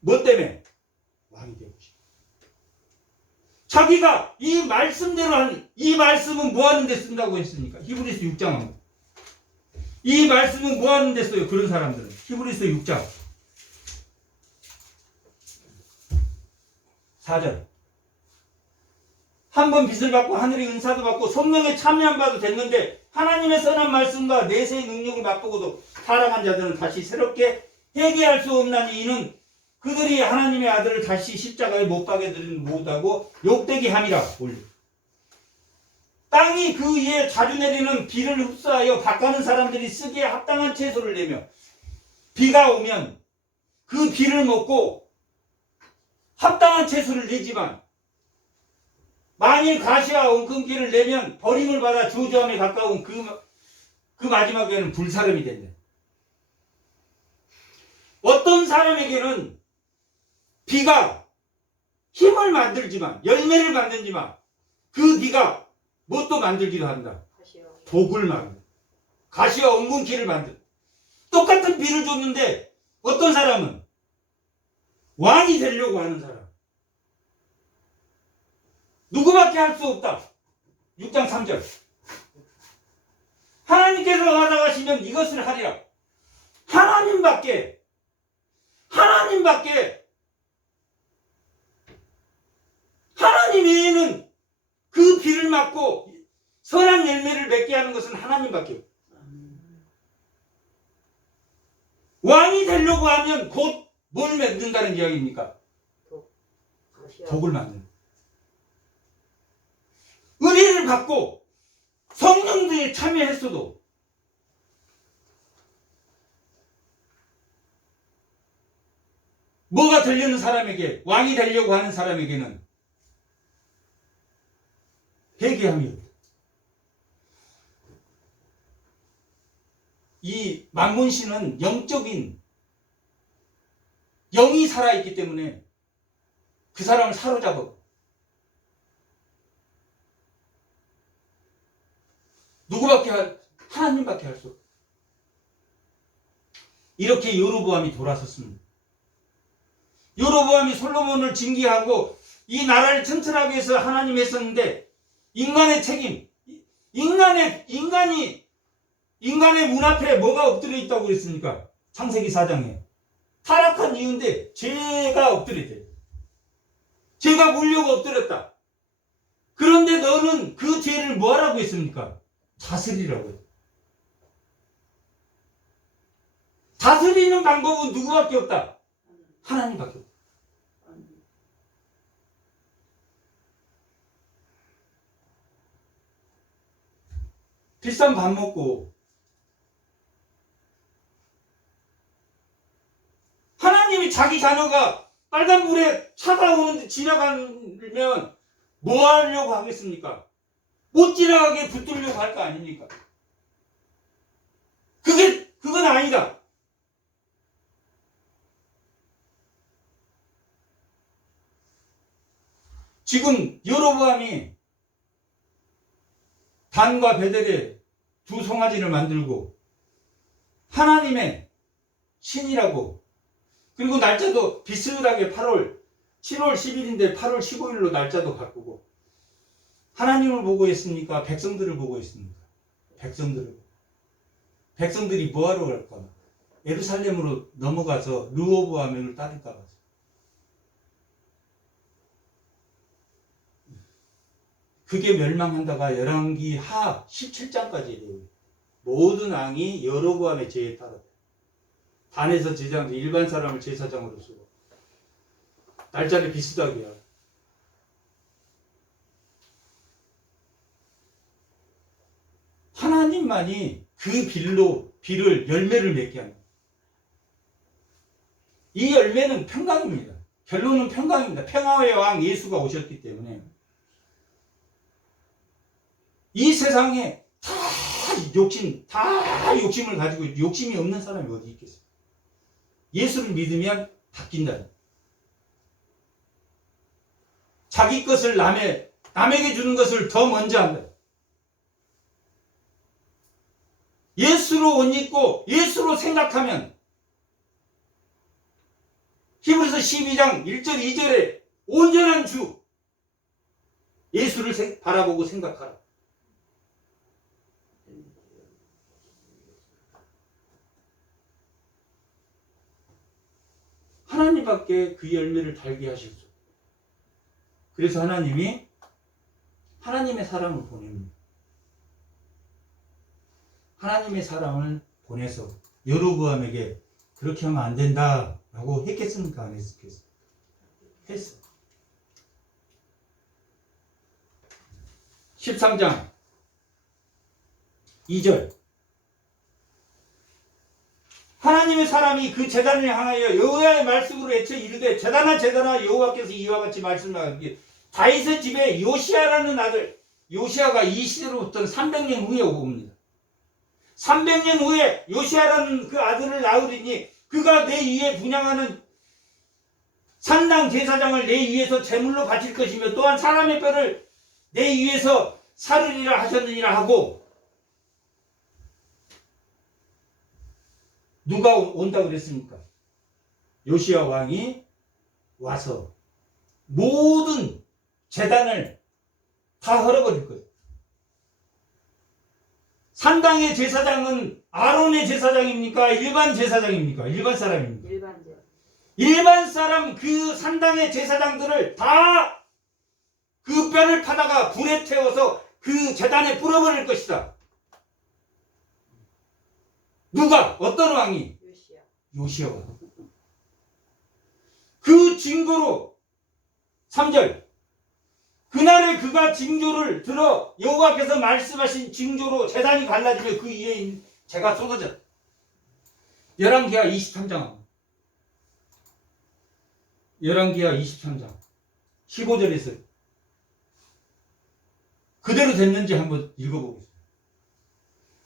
뭐 때문에? 왕이 되고 싶어. 자기가 이 말씀대로 하는, 이 말씀은 뭐 하는 데 쓴다고 했습니까? 히브리서 6장. 이 말씀은 뭐 하는 데 써요? 그런 사람들은. 히브리서 6장 4절. 한 번 빚을 받고 하늘의 은사도 받고 성령에 참여한 바도 됐는데 하나님의 선한 말씀과 내세의 능력을 맛보고도 타락한 자들은 다시 새롭게 회개할 수 없나니 이는 그들이 하나님의 아들을 다시 십자가에 못 박게 드리는 못하고 욕되게 함이라. 땅이 그 위에 자주 내리는 비를 흡수하여 밭가는 사람들이 쓰기에 합당한 채소를 내며 비가 오면 그 비를 먹고 합당한 채소를 내지만 만일 가시와 엉겅퀴를 내면 버림을 받아 저주함에 가까운 그 마지막에는 불사름이 된다. 어떤 사람에게는 비가 힘을 만들지만 열매를 만들지만 그 비가 뭣도 만들기도 한다. 독을 만들. 가시와 엉겅퀴를 만들. 똑같은 비를 줬는데 어떤 사람은 왕이 되려고 하는 사람. 누구밖에 할 수 없다. 6장 3절. 하나님께서 가져가시면 이것을 하리라. 하나님 외에는 그 비를 맞고 선한 열매를 맺게 하는 것은 하나님밖에 없다. 왕이 되려고 하면 곧 뭘 만든다는 이야기입니까? 독을 만든다. 은혜를 받고 성령들이 참여했어도 뭐가 되려는 사람에게, 왕이 되려고 하는 사람에게는 회개함이 없다. 이 만문신은 영적인 영이 살아있기 때문에 그 사람을 사로잡아 하나님밖에 할 수 없다. 이렇게 여로보암이 돌아섰습니다. 여로보암이 솔로몬을 징계하고 이 나라를 튼튼하게 해서 하나님이 했었는데 인간의 책임, 인간의 문 앞에 뭐가 엎드려 있다고 그랬습니까? 창세기 4장에 타락한 이유인데 죄가 엎드려 있대요. 죄가 물려고 엎드렸다. 그런데 너는 그 죄를 뭐하라고 했습니까? 다스리라고 했다. 다스리는 방법은 누구밖에 없다? 하나님밖에 없다. 비싼 밥 먹고 하나님이 자기 자녀가 빨간불에 찾아오는데 지나가면 뭐 하려고 하겠습니까? 못 지나가게 붙들려고 할 거 아닙니까? 그건 아니다. 지금 여로보암이 단과 베델에 두 송아지를 만들고 하나님의 신이라고, 그리고 날짜도 비슷하게 7월 10일인데 8월 15일로 날짜도 바꾸고, 하나님을 보고 있습니까? 백성들을 보고 있습니까? 백성들이 뭐하러 갈까? 예루살렘으로 넘어가서 르호보암을 따를까 봐. 그게 멸망한다가 열왕기 하 17장까지 돼요. 모든 왕이 여로보암의 죄에 따라 단에서 제장, 일반 사람을 제사장으로 쓰고 날짜를 비슷하게 해요. 하나님만이 그 빌을 열매를 맺게 합니다. 이 열매는 평강입니다. 결론은 평강입니다. 평화의 왕 예수가 오셨기 때문에. 이 세상에 다 욕심을 가지고 욕심이 없는 사람이 어디 있겠어요? 예수를 믿으면 바뀐다. 자기 것을 남에게 주는 것을 더 먼저 한다. 예수로 옷 입고 예수로 생각하면 히브리서 12장 1절 2절에 온전한 주 예수를 바라보고 생각하라. 하나님밖에 그 열매를 달게 하시죠. 그래서 하나님이 하나님의 사랑을 보냅니다. 하나님의 사랑을 보내서 여로보암에게 그렇게 하면 안 된다 라고 했겠습니까? 안 했겠습니까? 했어. 13장 2절 하나님의 사람이 그 제단을 향하여 여호와의 말씀으로 외쳐 이르되 제단아 여호와께서 이와 같이 말씀하기를 다윗의 집에 요시아라는 아들, 요시아가 이 시대로부터 300년 후에 옵니다. 300년 후에 요시아라는 그 아들을 낳으리니 그가 내 위에 분향하는 산당 제사장을 내 위에서 제물로 바칠 것이며 또한 사람의 뼈를 내 위에서 사르리라 하셨느니라 하고, 누가 온다 그랬습니까? 요시아 왕이 와서 모든 제단을 다 헐어버릴 거예요. 산당의 제사장은 아론의 제사장입니까? 일반 제사장입니까? 일반 사람입니까? 일반적. 일반 사람 그 산당의 제사장들을 다 그 뼈를 파다가 불에 태워서 그 제단에 뿌려버릴 것이다. 누가? 어떤 왕이? 요시아 왕. 그 징조로 3절 그날에 그가 징조를 들어 여호와께서 말씀하신 징조로 제단이 갈라지며 그 위에 있는 재가 쏟아졌다. 열왕기하 23장 15절에서 그대로 됐는지 한번 읽어보겠습니다.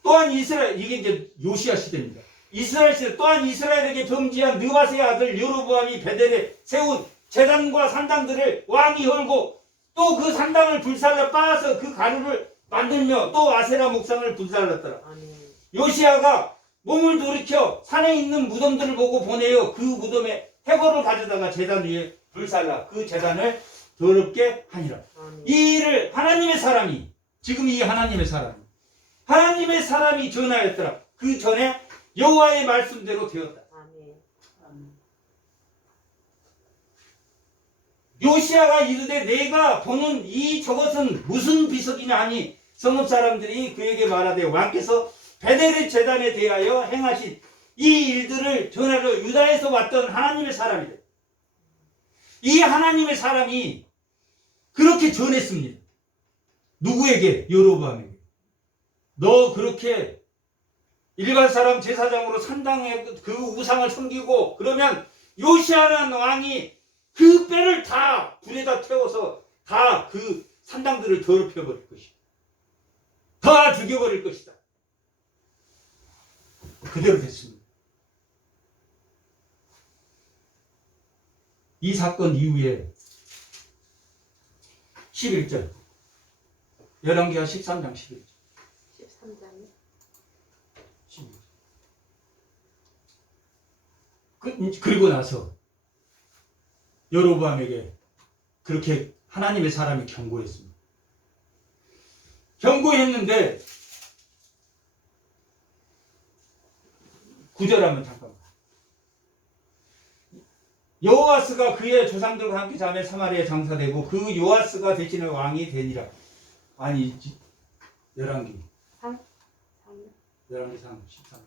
또한 이스라엘, 이게 이제 요시아 시대입니다. 이스라엘 시대 또한 이스라엘에게 범죄한 느바스의 아들 여로보암이 베델에 세운 제단과 산당들을 왕이 헐고 또 그 산당을 불살라 빻아서 그 가루를 만들며 또 아세라 목상을 불살랐더라. 요시아가 몸을 돌이켜 산에 있는 무덤들을 보고 보내어 그 무덤에 해골을 가져다가 제단 위에 불살라 그 제단을 더럽게 하니라. 이 일을 하나님의 사람이, 지금 이 하나님의 사람이 전하였더라. 그 전에 여호와의 말씀대로 되었다. 요시야가 이르되 내가 보는 이 저것은 무슨 비석이냐 하니 성읍 사람들이 그에게 말하되 왕께서 베델의 제단에 대하여 행하신 이 일들을 전하러 유다에서 왔던 하나님의 사람이다. 이 하나님의 사람이 그렇게 전했습니다. 누구에게? 여로보암에게. 너 그렇게 일반 사람 제사장으로 산당에 그 우상을 섬기고 그러면 요시야라는 왕이 그 뼈를 다 불에다 태워서 다 그 산당들을 더럽혀 버릴 것이다. 다 죽여버릴 것이다. 그대로 됐습니다. 이 사건 이후에 11절 열왕기하 13장 11절 13장이 11절 그리고 나서 여로보암에게 그렇게 하나님의 사람이 경고했습니다. 경고했는데 9절하면 잠깐만. 여호아스가 그의 조상들과 함께 자매 사마리아에 장사되고 그 요아스가 대신에 왕이 되니라. 아니 열왕기 3? 열왕기 3, 13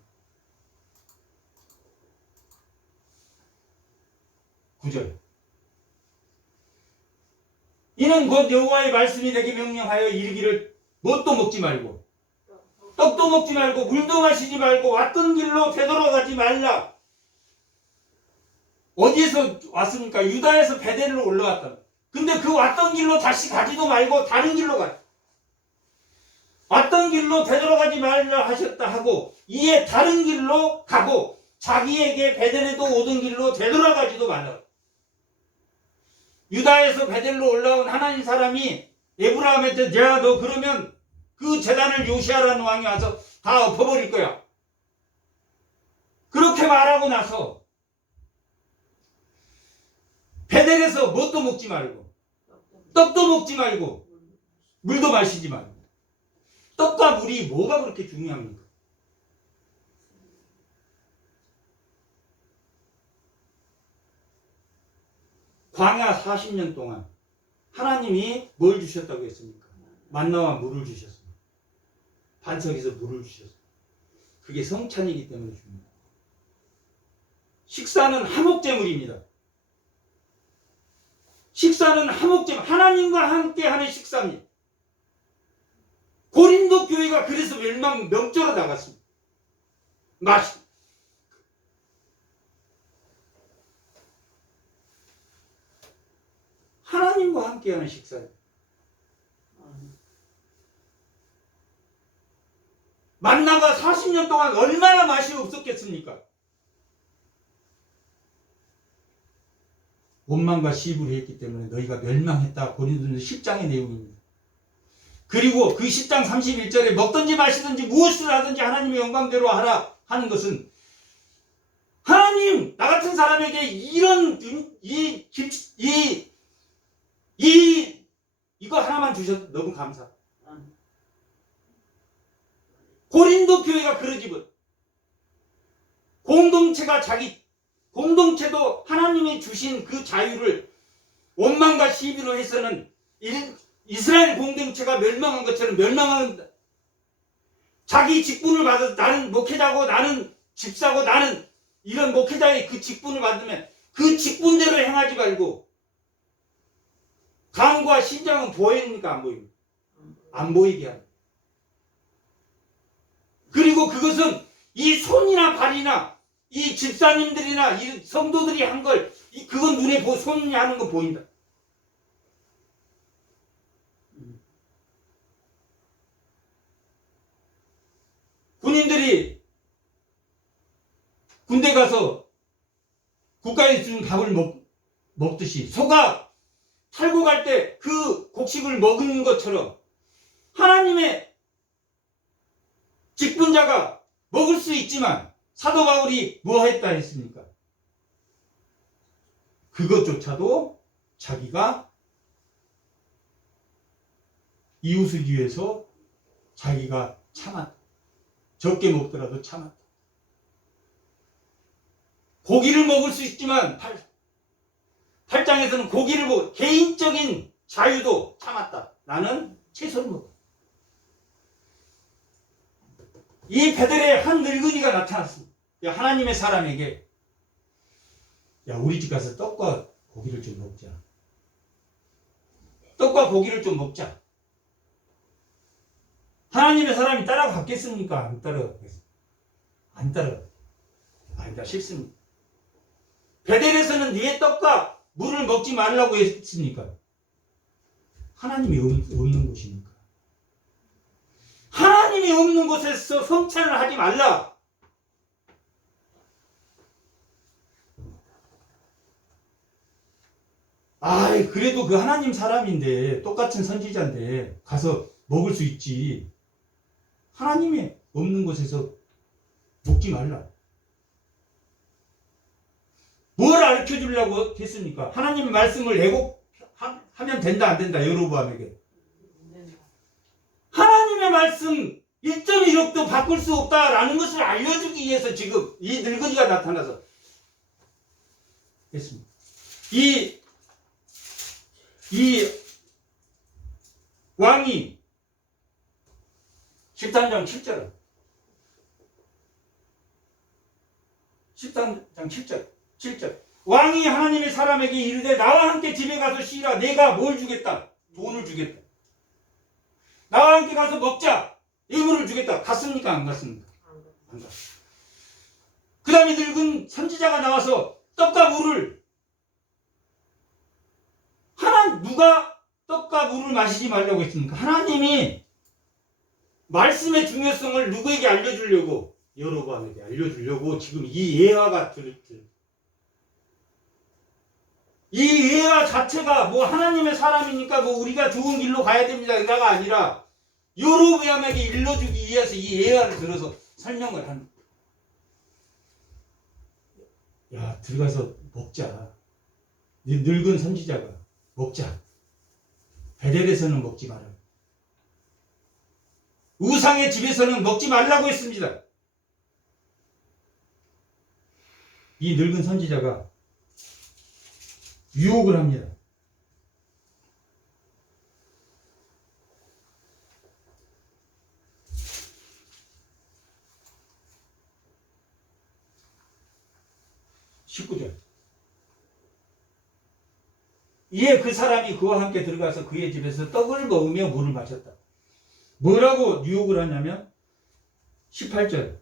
9절 이는 곧 여호와의 말씀이 내게 명령하여 이르기를 뭣도 먹지 말고 떡도 먹지 말고 물도 마시지 말고 왔던 길로 되돌아가지 말라. 어디에서 왔습니까? 유다에서 베델로 올라왔다. 근데 그 왔던 길로 다시 가지도 말고 다른 길로 가. 왔던 길로 되돌아가지 말라 하셨다 하고 이에 다른 길로 가고 자기에게 베델에도 오던 길로 되돌아가지도 말라. 유다에서 베델로 올라온 하나님 사람이 에브라함한테 야 너 그러면 그 제단을 요시야라는 왕이 와서 다 엎어버릴 거야. 그렇게 말하고 나서 베델에서 뭣도 먹지 말고 떡도 먹지 말고 물도 마시지 말고. 떡과 물이 뭐가 그렇게 중요합니까? 광야 40년 동안 하나님이 뭘 주셨다고 했습니까? 만나와 물을 주셨습니다. 반석에서 물을 주셨습니다. 그게 성찬이기 때문에 줍니다. 식사는 화목제물입니다. 식사는 화목제물, 하나님과 함께 하는 식사입니다. 고린도 교회가 그래서 명절로 나갔습니다. 하나님과 함께하는 식사예요. 만나가 40년 동안 얼마나 맛이 없었겠습니까? 원망과 시부를 했기 때문에 너희가 멸망했다. 고린도전서 10장의 내용입니다. 그리고 그 10장 31절에 먹든지 마시든지 무엇을 하든지 하나님의 영광대로 하라 하는 것은 하나님 나 같은 사람에게 이런 이거 하나만 주셔서 너무 감사. 고린도 교회가 그러지만 공동체도 하나님이 주신 그 자유를 원망과 시비로 해서는 이스라엘 공동체가 멸망한 것처럼 멸망한다. 자기 직분을 받아서 나는 목회자고 나는 집사고 나는 이런 목회자의 그 직분을 받으면 그 직분대로 행하지 말고 강과 신장은 보입니까? 안 보입니까? 안 보이게 합니다. 그리고 그것은 이 손이나 발이나 이 집사님들이나 이 성도들이 한 걸 그건 눈에 손이 하는 거 보인다. 군인들이 군대 가서 국가에 주는 밥을 먹듯이 소가 탈고 갈 때 그 곡식을 먹은 것처럼 하나님의 직분자가 먹을 수 있지만 사도 바울이 뭐 했다 했습니까? 그것조차도 자기가 이웃을 위해서 자기가 참았다. 적게 먹더라도 참았다. 고기를 먹을 수 있지만 8장에서는 고기를 보고 개인적인 자유도 참았다. 나는 채소를 먹다. 이 베들의 한 늙은이가 나타났습니다. 하나님의 사람에게 야 우리 집 가서 떡과 고기를 좀 먹자. 떡과 고기를 좀 먹자. 하나님의 사람이 따라갔겠습니까? 안 따라갔겠습니까? 안 따라갔. 아니다 싫습니다. 베델에서는 네 떡과 물을 먹지 말라고 했습니까? 하나님이 없는 곳입니까? 하나님이 없는 곳에서 성찬을 하지 말라. 아이 그래도 그 하나님 사람인데 똑같은 선지자인데 가서 먹을 수 있지. 하나님이 없는 곳에서 먹지 말라. 뭘 가르쳐 주려고 했습니까? 하나님의 말씀을 왜곡하면 된다 안 된다 여로보암에게. 하나님의 말씀 1.1억도 바꿀 수 없다라는 것을 알려주기 위해서 지금 이 늙은이가 나타나서 했습니다. 이 왕이 13장 7절 13장 7절 왕이 하나님의 사람에게 이르되 나와 함께 집에 가서 쉬라. 내가 뭘 주겠다? 돈을 주겠다. 나와 함께 가서 먹자. 예물을 주겠다. 갔습니까? 안 갔습니까? 안 갔습니다. 그 다음에 늙은 선지자가 나와서 떡과 물을 누가 떡과 물을 마시지 말라고 했습니까? 하나님이 말씀의 중요성을 누구에게 알려주려고 여로보암에게 알려주려고 지금 이 예화가 이 예화 자체가 뭐 하나님의 사람이니까 뭐 우리가 좋은 길로 가야 됩니다가 아니라 여로보암에게 일러주기 위해서 이 예화를 들어서 설명을 합니다. 야 들어가서 먹자. 늙은 선지자가 먹자. 베델에서는 먹지 마라. 우상의 집에서는 먹지 말라고 했습니다. 이 늙은 선지자가 유혹을 합니다. 이에 그 사람이 그와 함께 들어가서 그의 집에서 떡을 먹으며 물을 마셨다. 뭐라고 유혹을 하냐면 18절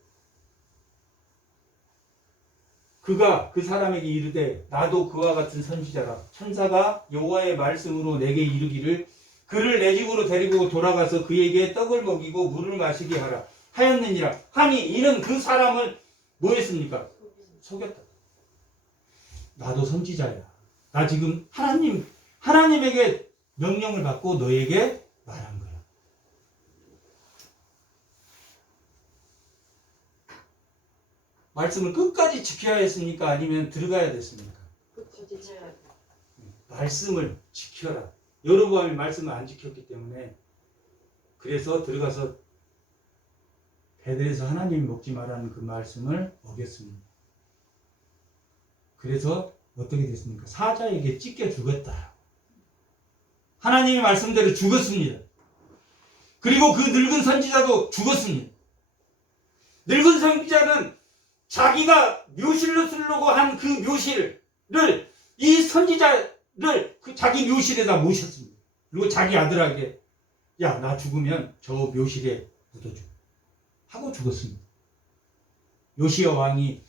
그가 그 사람에게 이르되 나도 그와 같은 선지자라. 천사가 여호와의 말씀으로 내게 이르기를 그를 내 집으로 데리고 돌아가서 그에게 떡을 먹이고 물을 마시게 하라 하였느니라 하니 이는 그 사람을 뭐 했습니까? 속였다. 나도 선지자야. 나 지금 하나님에게 명령을 받고 너에게 말한 거야. 말씀을 끝까지 지켜야 했습니까? 아니면 들어가야 됐습니까? 끝까지 지켜야 돼. 말씀을 지켜라. 여로보암이 말씀을 안 지켰기 때문에 그래서 들어가서 베델에서 하나님이 먹지 말라는 그 말씀을 어겼습니다. 그래서 어떻게 됐습니까? 사자에게 찢겨 죽었다. 하나님의 말씀대로 죽었습니다. 그리고 그 늙은 선지자도 죽었습니다. 늙은 선지자는 자기가 묘실로 쓰려고 한 그 묘실을 이 선지자를 그 자기 묘실에다 모셨습니다. 그리고 자기 아들에게 야, 나 죽으면 저 묘실에 묻어줘 하고 죽었습니다. 요시야 왕이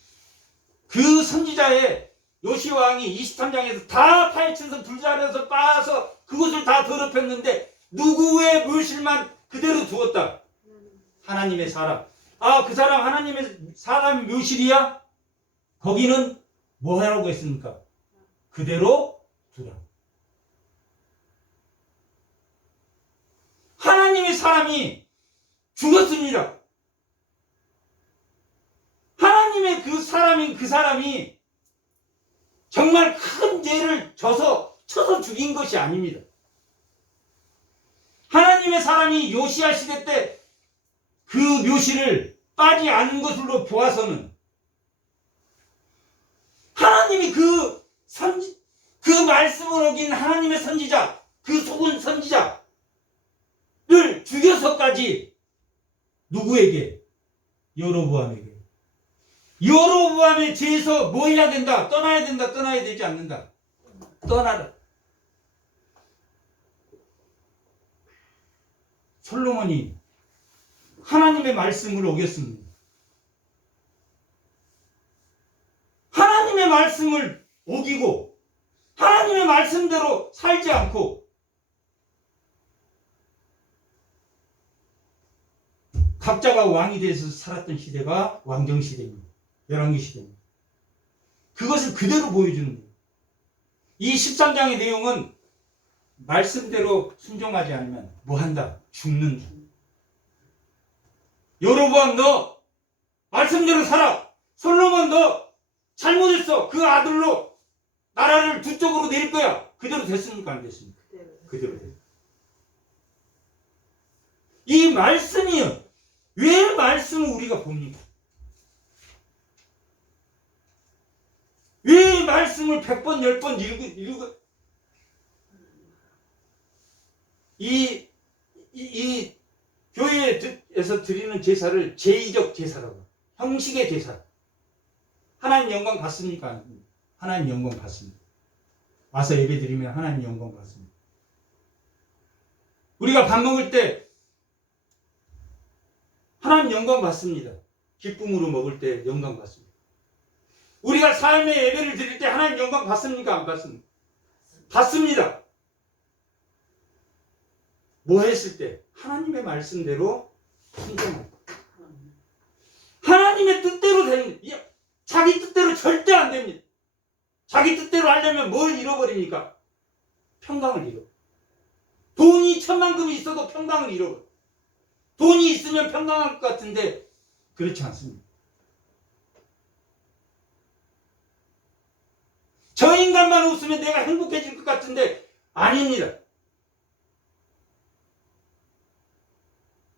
그 선지자의 요시야 왕이 23장에서 다 파헤쳐서 불자려서 빠서 그것을 다 더럽혔는데 누구의 묘실만 그대로 두었다. 하나님의 사람. 아, 그 사람 하나님의 사람 묘실이야? 거기는 뭐 하라고 했습니까? 그대로 두라. 하나님의 사람이 죽었습니다. 하나님의 그 사람이 정말 큰 죄를 쳐서 죽인 것이 아닙니다. 하나님의 사람이 요시야 시대 때 그 묘실을 빠지 않은 것으로 보아서는 하나님이 그 이스라엘인 하나님의 선지자, 그 속은 선지자를 죽여서까지 누구에게? 여로보암에게. 여로보암의 죄에서 뭐 해야 된다? 떠나야 된다? 떠나야 되지 않는다? 떠나라. 솔로몬이 하나님의 말씀을 어겼습니다. 하나님의 말씀을 어기고 하나님의 말씀대로 살지 않고 각자가 왕이 돼서 살았던 시대가 왕정시대입니다. 열왕기 시대입니다. 그것을 그대로 보여주는 거예요. 이 13장의 내용은 말씀대로 순종하지 않으면 뭐 한다? 죽는다. 여로보암 너 말씀대로 살아. 솔로몬 너 잘못했어. 그 아들로 나라를 두 쪽으로 내릴 거야. 그대로 됐습니까? 안 됐습니까? 그대로 됐어요. 이 말씀이요. 왜 말씀을 우리가 봅니까? 왜 말씀을 100번, 10번 읽어? 이 교회에서 드리는 제사를 제의적 제사라고. 형식의 제사. 하나님 영광 받습니까? 하나님 영광 받습니다. 와서 예배 드리면 하나님 영광 받습니다. 우리가 밥 먹을 때 하나님 영광 받습니다. 기쁨으로 먹을 때 영광 받습니다. 우리가 삶의 예배를 드릴 때 하나님 영광 받습니까? 안 받습니까? 받습니다. 뭐 했을 때? 하나님의 말씀대로 순종할 때. 하나님의 뜻대로 되는, 자기 뜻대로 절대 안 됩니다. 자기 뜻대로 하려면 뭘 잃어버립니까? 평강을 잃어. 돈이 1000만금이 있어도 평강을 잃어버려. 돈이 있으면 평강할 것 같은데 그렇지 않습니다. 저 인간만 없으면 내가 행복해질 것 같은데 아닙니다.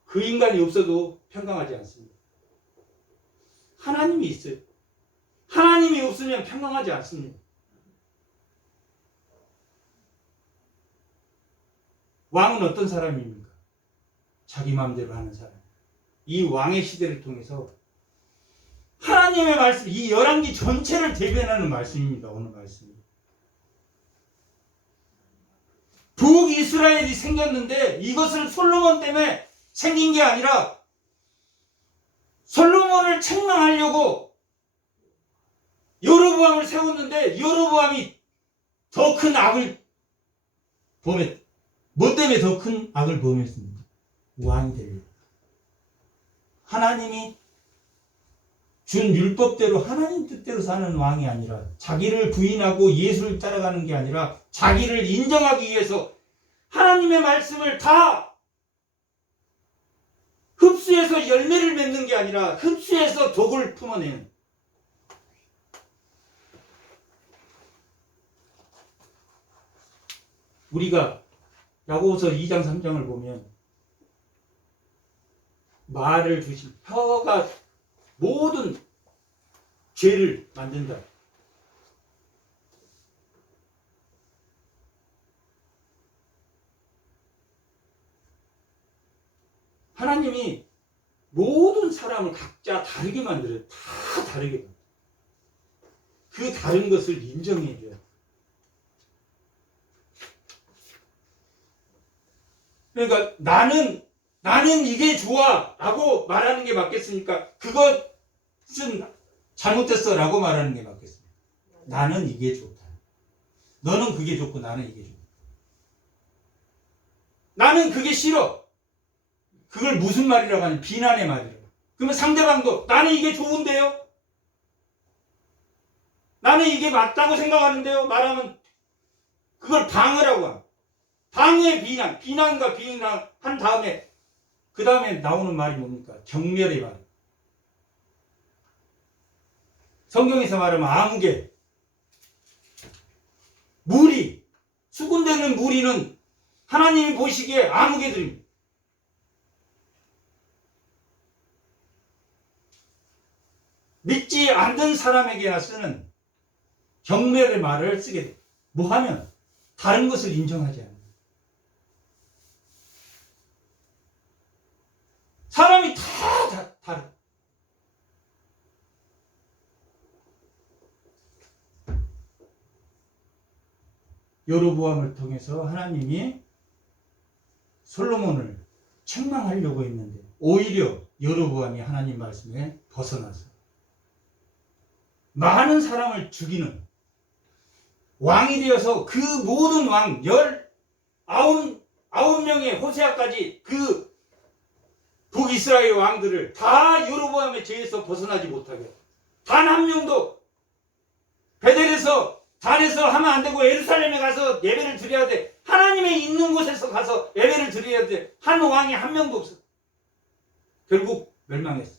그 인간이 없어도 평강하지 않습니다. 하나님이 있어요. 하나님이 없으면 평강하지 않습니다. 왕은 어떤 사람입니까? 자기 마음대로 하는 사람. 이 왕의 시대를 통해서 하나님의 말씀, 이 열왕기 전체를 대변하는 말씀입니다. 오늘 말씀이. 북이스라엘이 생겼는데 이것은 솔로몬 때문에 생긴 게 아니라 솔로몬을 책망하려고 여로보암을 세웠는데 여로보암이 더 큰 악을 범했. 뭐 때문에 더 큰 악을 범했습니까? 왕이 되려고. 하나님이 준 율법대로 하나님 뜻대로 사는 왕이 아니라 자기를 부인하고 예수를 따라가는 게 아니라 자기를 인정하기 위해서 하나님의 말씀을 다 흡수해서 열매를 맺는 게 아니라 흡수해서 독을 품어내는. 우리가 야고보서 2장 3장을 보면 말을 주신 혀가 모든 죄를 만든다. 하나님이 모든 사람을 각자 다르게 만들어요. 다 다르게 만들어요. 그 다른 것을 인정해줘요. 그러니까 나는 이게 좋아 라고 말하는 게 맞겠습니까? 그것은 잘못됐어 라고 말하는 게 맞겠습니까? 나는 이게 좋다. 너는 그게 좋고 나는 이게 좋다. 나는 그게 싫어. 그걸 무슨 말이라고 하냐? 비난의 말이라고. 그러면 상대방도 나는 이게 좋은데요? 나는 이게 맞다고 생각하는데요? 말하면 그걸 방어라고 합니다. 방어의 비난. 비난과 비난 한 다음에 그 다음에 나오는 말이 뭡니까? 경멸의 말. 성경에서 말하면 아무개. 무리. 수군되는 무리는 하나님이 보시기에 아무개들입니다. 믿지 않는 사람에게나 쓰는 경멸의 말을 쓰게 돼. 뭐 하면? 다른 것을 인정하지 않아요. 사람이 다 다르. 여로보암을 통해서 하나님이 솔로몬을 책망하려고 했는데 오히려 여로보암이 하나님 말씀에 벗어나서 많은 사람을 죽이는 왕이 되어서 그 모든 왕 19명의 호세아까지 그 북이스라엘 왕들을 다 여로보암의 죄에서 벗어나지 못하게 단 한 명도 베델에서 단에서 하면 안 되고 예루살렘에 가서 예배를 드려야 돼. 하나님의 있는 곳에서 가서 예배를 드려야 돼. 한 왕이 한 명도 없어. 결국 멸망했어.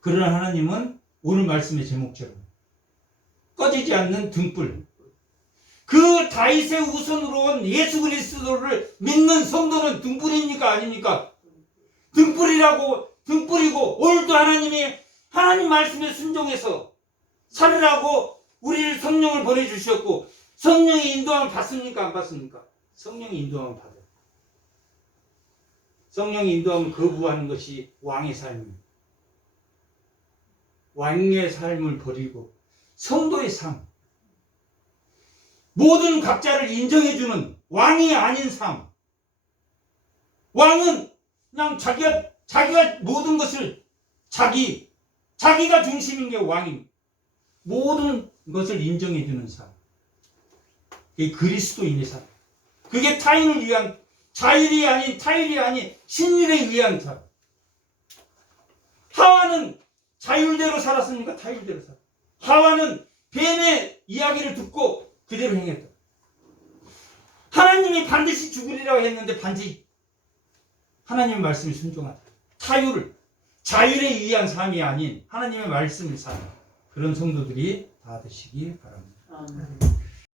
그러나 하나님은 오늘 말씀의 제목처럼 꺼지지 않는 등불. 그 다윗의 후손으로 온 예수 그리스도를 믿는 성도는 등불입니까? 아닙니까? 등불이고 오늘도 하나님이 하나님 말씀에 순종해서 살으라고 우리를 성령을 보내주셨고 성령의 인도함을 받습니까? 안 받습니까? 성령의 인도함을 받아요. 성령의 인도함을 거부하는 것이 왕의 삶입니다. 왕의 삶을 버리고 성도의 삶, 모든 각자를 인정해주는 왕이 아닌 삶. 왕은 그냥 자기가 모든 것을 자기가 중심인 게 왕입니다. 모든 것을 인정해주는 삶. 그게 그리스도인의 삶. 그게 타인을 위한 자율이 아닌 타율이 아닌 신일에 위한 삶. 하와는 자율대로 살았습니까? 타율대로 살았습니다. 하와는 뱀의 이야기를 듣고 그대로 행했다. 하나님이 반드시 죽으리라고 했는데 반드시 하나님의 말씀에 순종하다. 타율을 자율에 의한 삶이 아닌 하나님의 말씀을 사는 그런 성도들이 다 되시기 바랍니다.